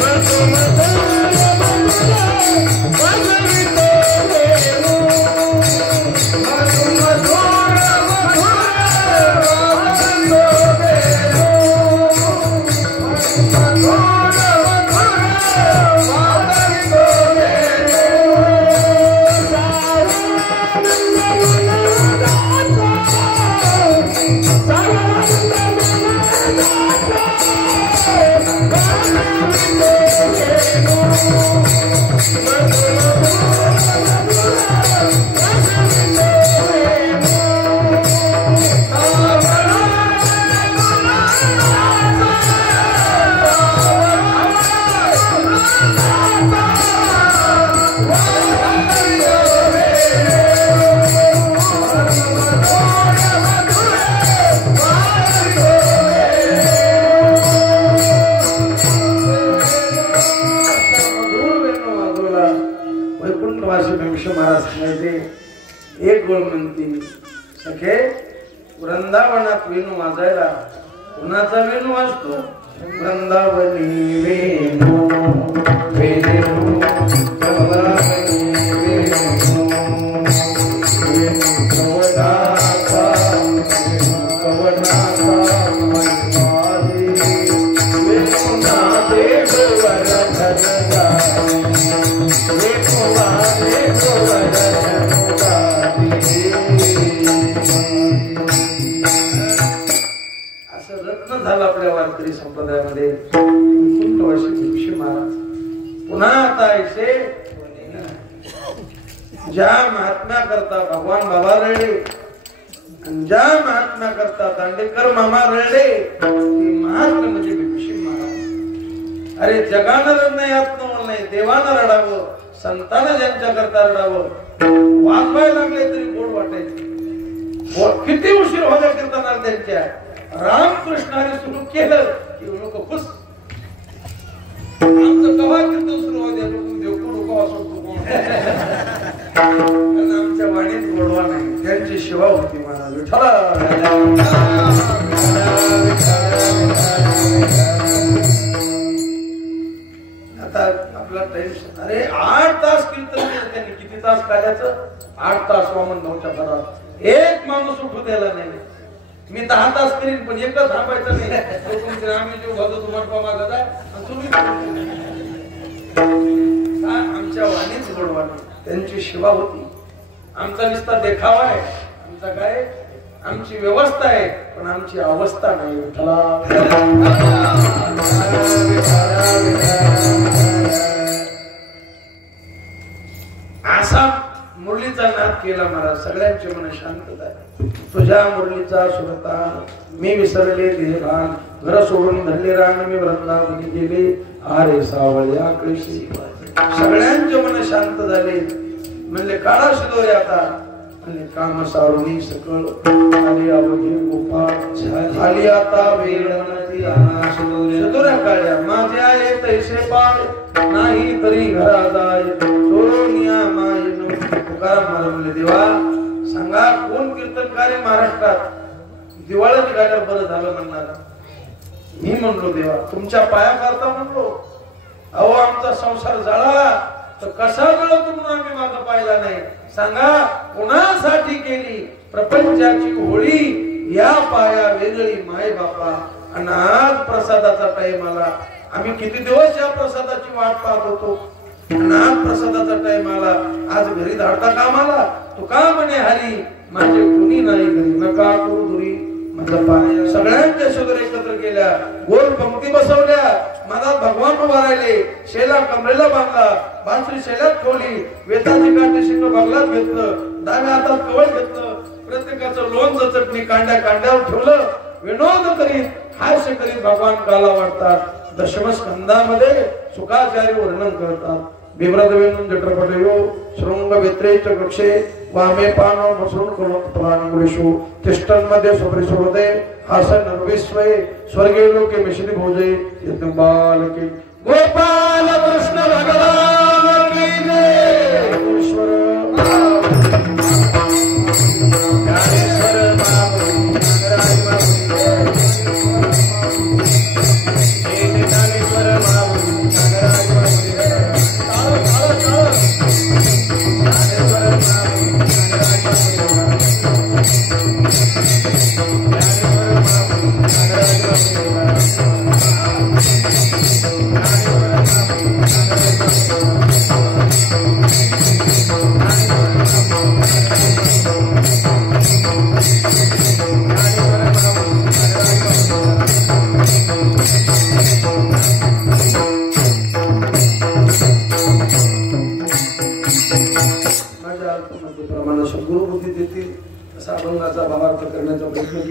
मधु मधुर मधुर वाजवितो वेणू मधु मधुर मधुर वाजवितो एक गोळ म्हणते सखे वृंदावनात वेणू वाजायला कुणाचा वेणू वाजतो वृंदावनी वेणू वेणू झालं आपल्या वारकरी संप्रदायामध्ये महाराज पुन्हा आता ऐसे ज्या महात्म्या करता भगवान बाबा रडले ज्या महात्म्या करता दांडेकर मामा रडले ते महात्मा म्हणजे भिक्षी महाराज अरे जगानं रडणं यात नाही देवानं रडावं संतानं ज्यांच्या करता रडावं वाजवायला लागले तरी गोड वाटायचे किती उशीर होत्या कीर्तनाला त्यांच्या रामकृष्णाने सुरू केलं की लोक खुश आमचं कवा कीर्तन सुरू होते आमच्या वाणीत गोडवा नाही त्यांची सेवा होती महाराज विठ्ठला आता आपला टाइम अरे 8 तास कीर्तन केलं त्यांनी किती तास काढायचं 8 तास वामन भाऊच्या घरात एक माणूस उठू द्यायला नाही मी 10 तास करीन पण एकच थांबायचं नाही आम्ही जो भजतो तुम्हाला मागा जाय आमच्या वाणीच गोडवा त्यांची सेवा होती आमचा नुसता देखावा आहे आमचा काय आमची व्यवस्था आहे पण आमची अवस्था नाही असा मुरलीचा नाद केला महाराज सगळ्यांचे मन शांत झाले तुझ्या मुरलीचा सुरता मी विसरले देहभान घर सोडून धरले रान मी वृंदावनी गेले आरे सावळ्या कृषी सगळ्यांचे मन शांत झाले म्हणले काढा शिदोरे आता आणि काम सारुणी सकळ आली अवघे गोपाळ झाली आता वेळणती चतुरा काळ्या माझ्या येत तैसे पाय नाही तरी घरा जाय सोनिया मायनो तुकाराम महाराज म्हणले देवा सांगा कोण कीर्तनकार आहे महाराष्ट्रात दिवाळीत गायला बरं झालं म्हणणार मी म्हणलो देवा तुमच्या पाया करता म्हणलो अहो आमचा संसार जळाला तर कसा जळत म्हणून आम्ही मागं पाहिला नाही सांगा कोणासाठी केली प्रपंचाची होळी या पाया वेगळी माय बापा आणि आज प्रसादाचा टाइम आला आम्ही किती दिवस या प्रसादाची वाट पाहत होतो आणि आज प्रसादाचा टाइम आला आज घरी धाडता कामाला तू का म्हणे हरी माझे कुणी नाही घरी नका करू दुरी सगळ्यांच्या शुगर एकत्र केल्या गोल पंक्ती बसवल्या मनात भगवान उभा राहिले शेला कमरेला बांधला बासरी शेल्यात ठेवली वेताची काठी शिंग बगलात घेतलं डाव्या हातात कवळ घेतलं प्रत्येकाचं लोणचं चटणी कांड्यावर ठेवलं विनोद करीत हास्य करीत भगवान काला वाटतात दशमस्कंदामध्ये सुखाचार्य वर्णन करतात बिभ्रदवेन जठरपटयो शृंग वेत्रेच कक्षे वामे पानो मसरून करून प्राणिगुरेषु तिष्ठन्मध्ये स्वपरिसोदे हासन नर्विस्वये स्वर्गे लोके मिश्री भोजे यज्ञ बालके गोपाल कृष्ण भगवान की जय ईश्वर ज्ञानेश्वर महाप्रभु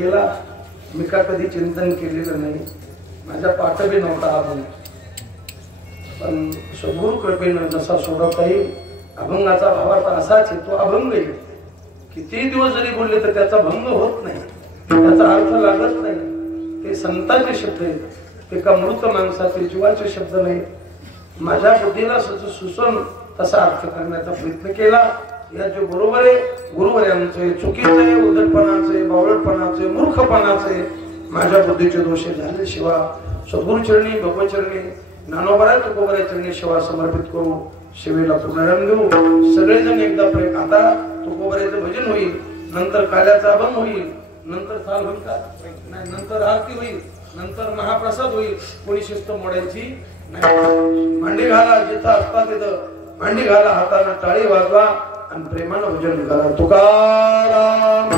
नागराज मी का कधी चिंतन केलेलं नाही माझ्या पाठबी नव्हता अभंग पण सद्गुरु कृपेनं जसा सोडवता येईल अभंगाचा भावार्थ असाच आहे तो अभंग आहे किती दिवस जरी बोलले तर त्याचा भंग होत नाही त्याचा अर्थ लागत नाही ते संतांचे शब्द आहेत ते का मृत माणसाचे जीवाचे शब्द नाही माझ्या बुद्धीला सुचून तसा अर्थ करण्याचा प्रयत्न केला या जो बरोबर आहे गुरुवर्यांचे चुकीचे उद्धटपणाचे बावळटपणाचे मूर्खपणाचे माझ्या बुद्धीचे दोष झाले शिवा सद्गुरु चरणी भगवत चरणी ज्ञानोबराय तुकोबराय चरणी शिवा समर्पित करू शिवेला पुनराम देऊ सगळेजण एकदा प्रेम आता तुकोबरायचं भजन होईल नंतर काल्याचा अभंग होईल नंतर थाल नाही नंतर आरती होईल नंतर महाप्रसाद होईल कोणी शिस्त मोडायची नाही मांडी घाला जिथं असता तिथं मांडी घाला हाताने टाळी वाजवा आणि प्रेमानं भजन करा तुकाराम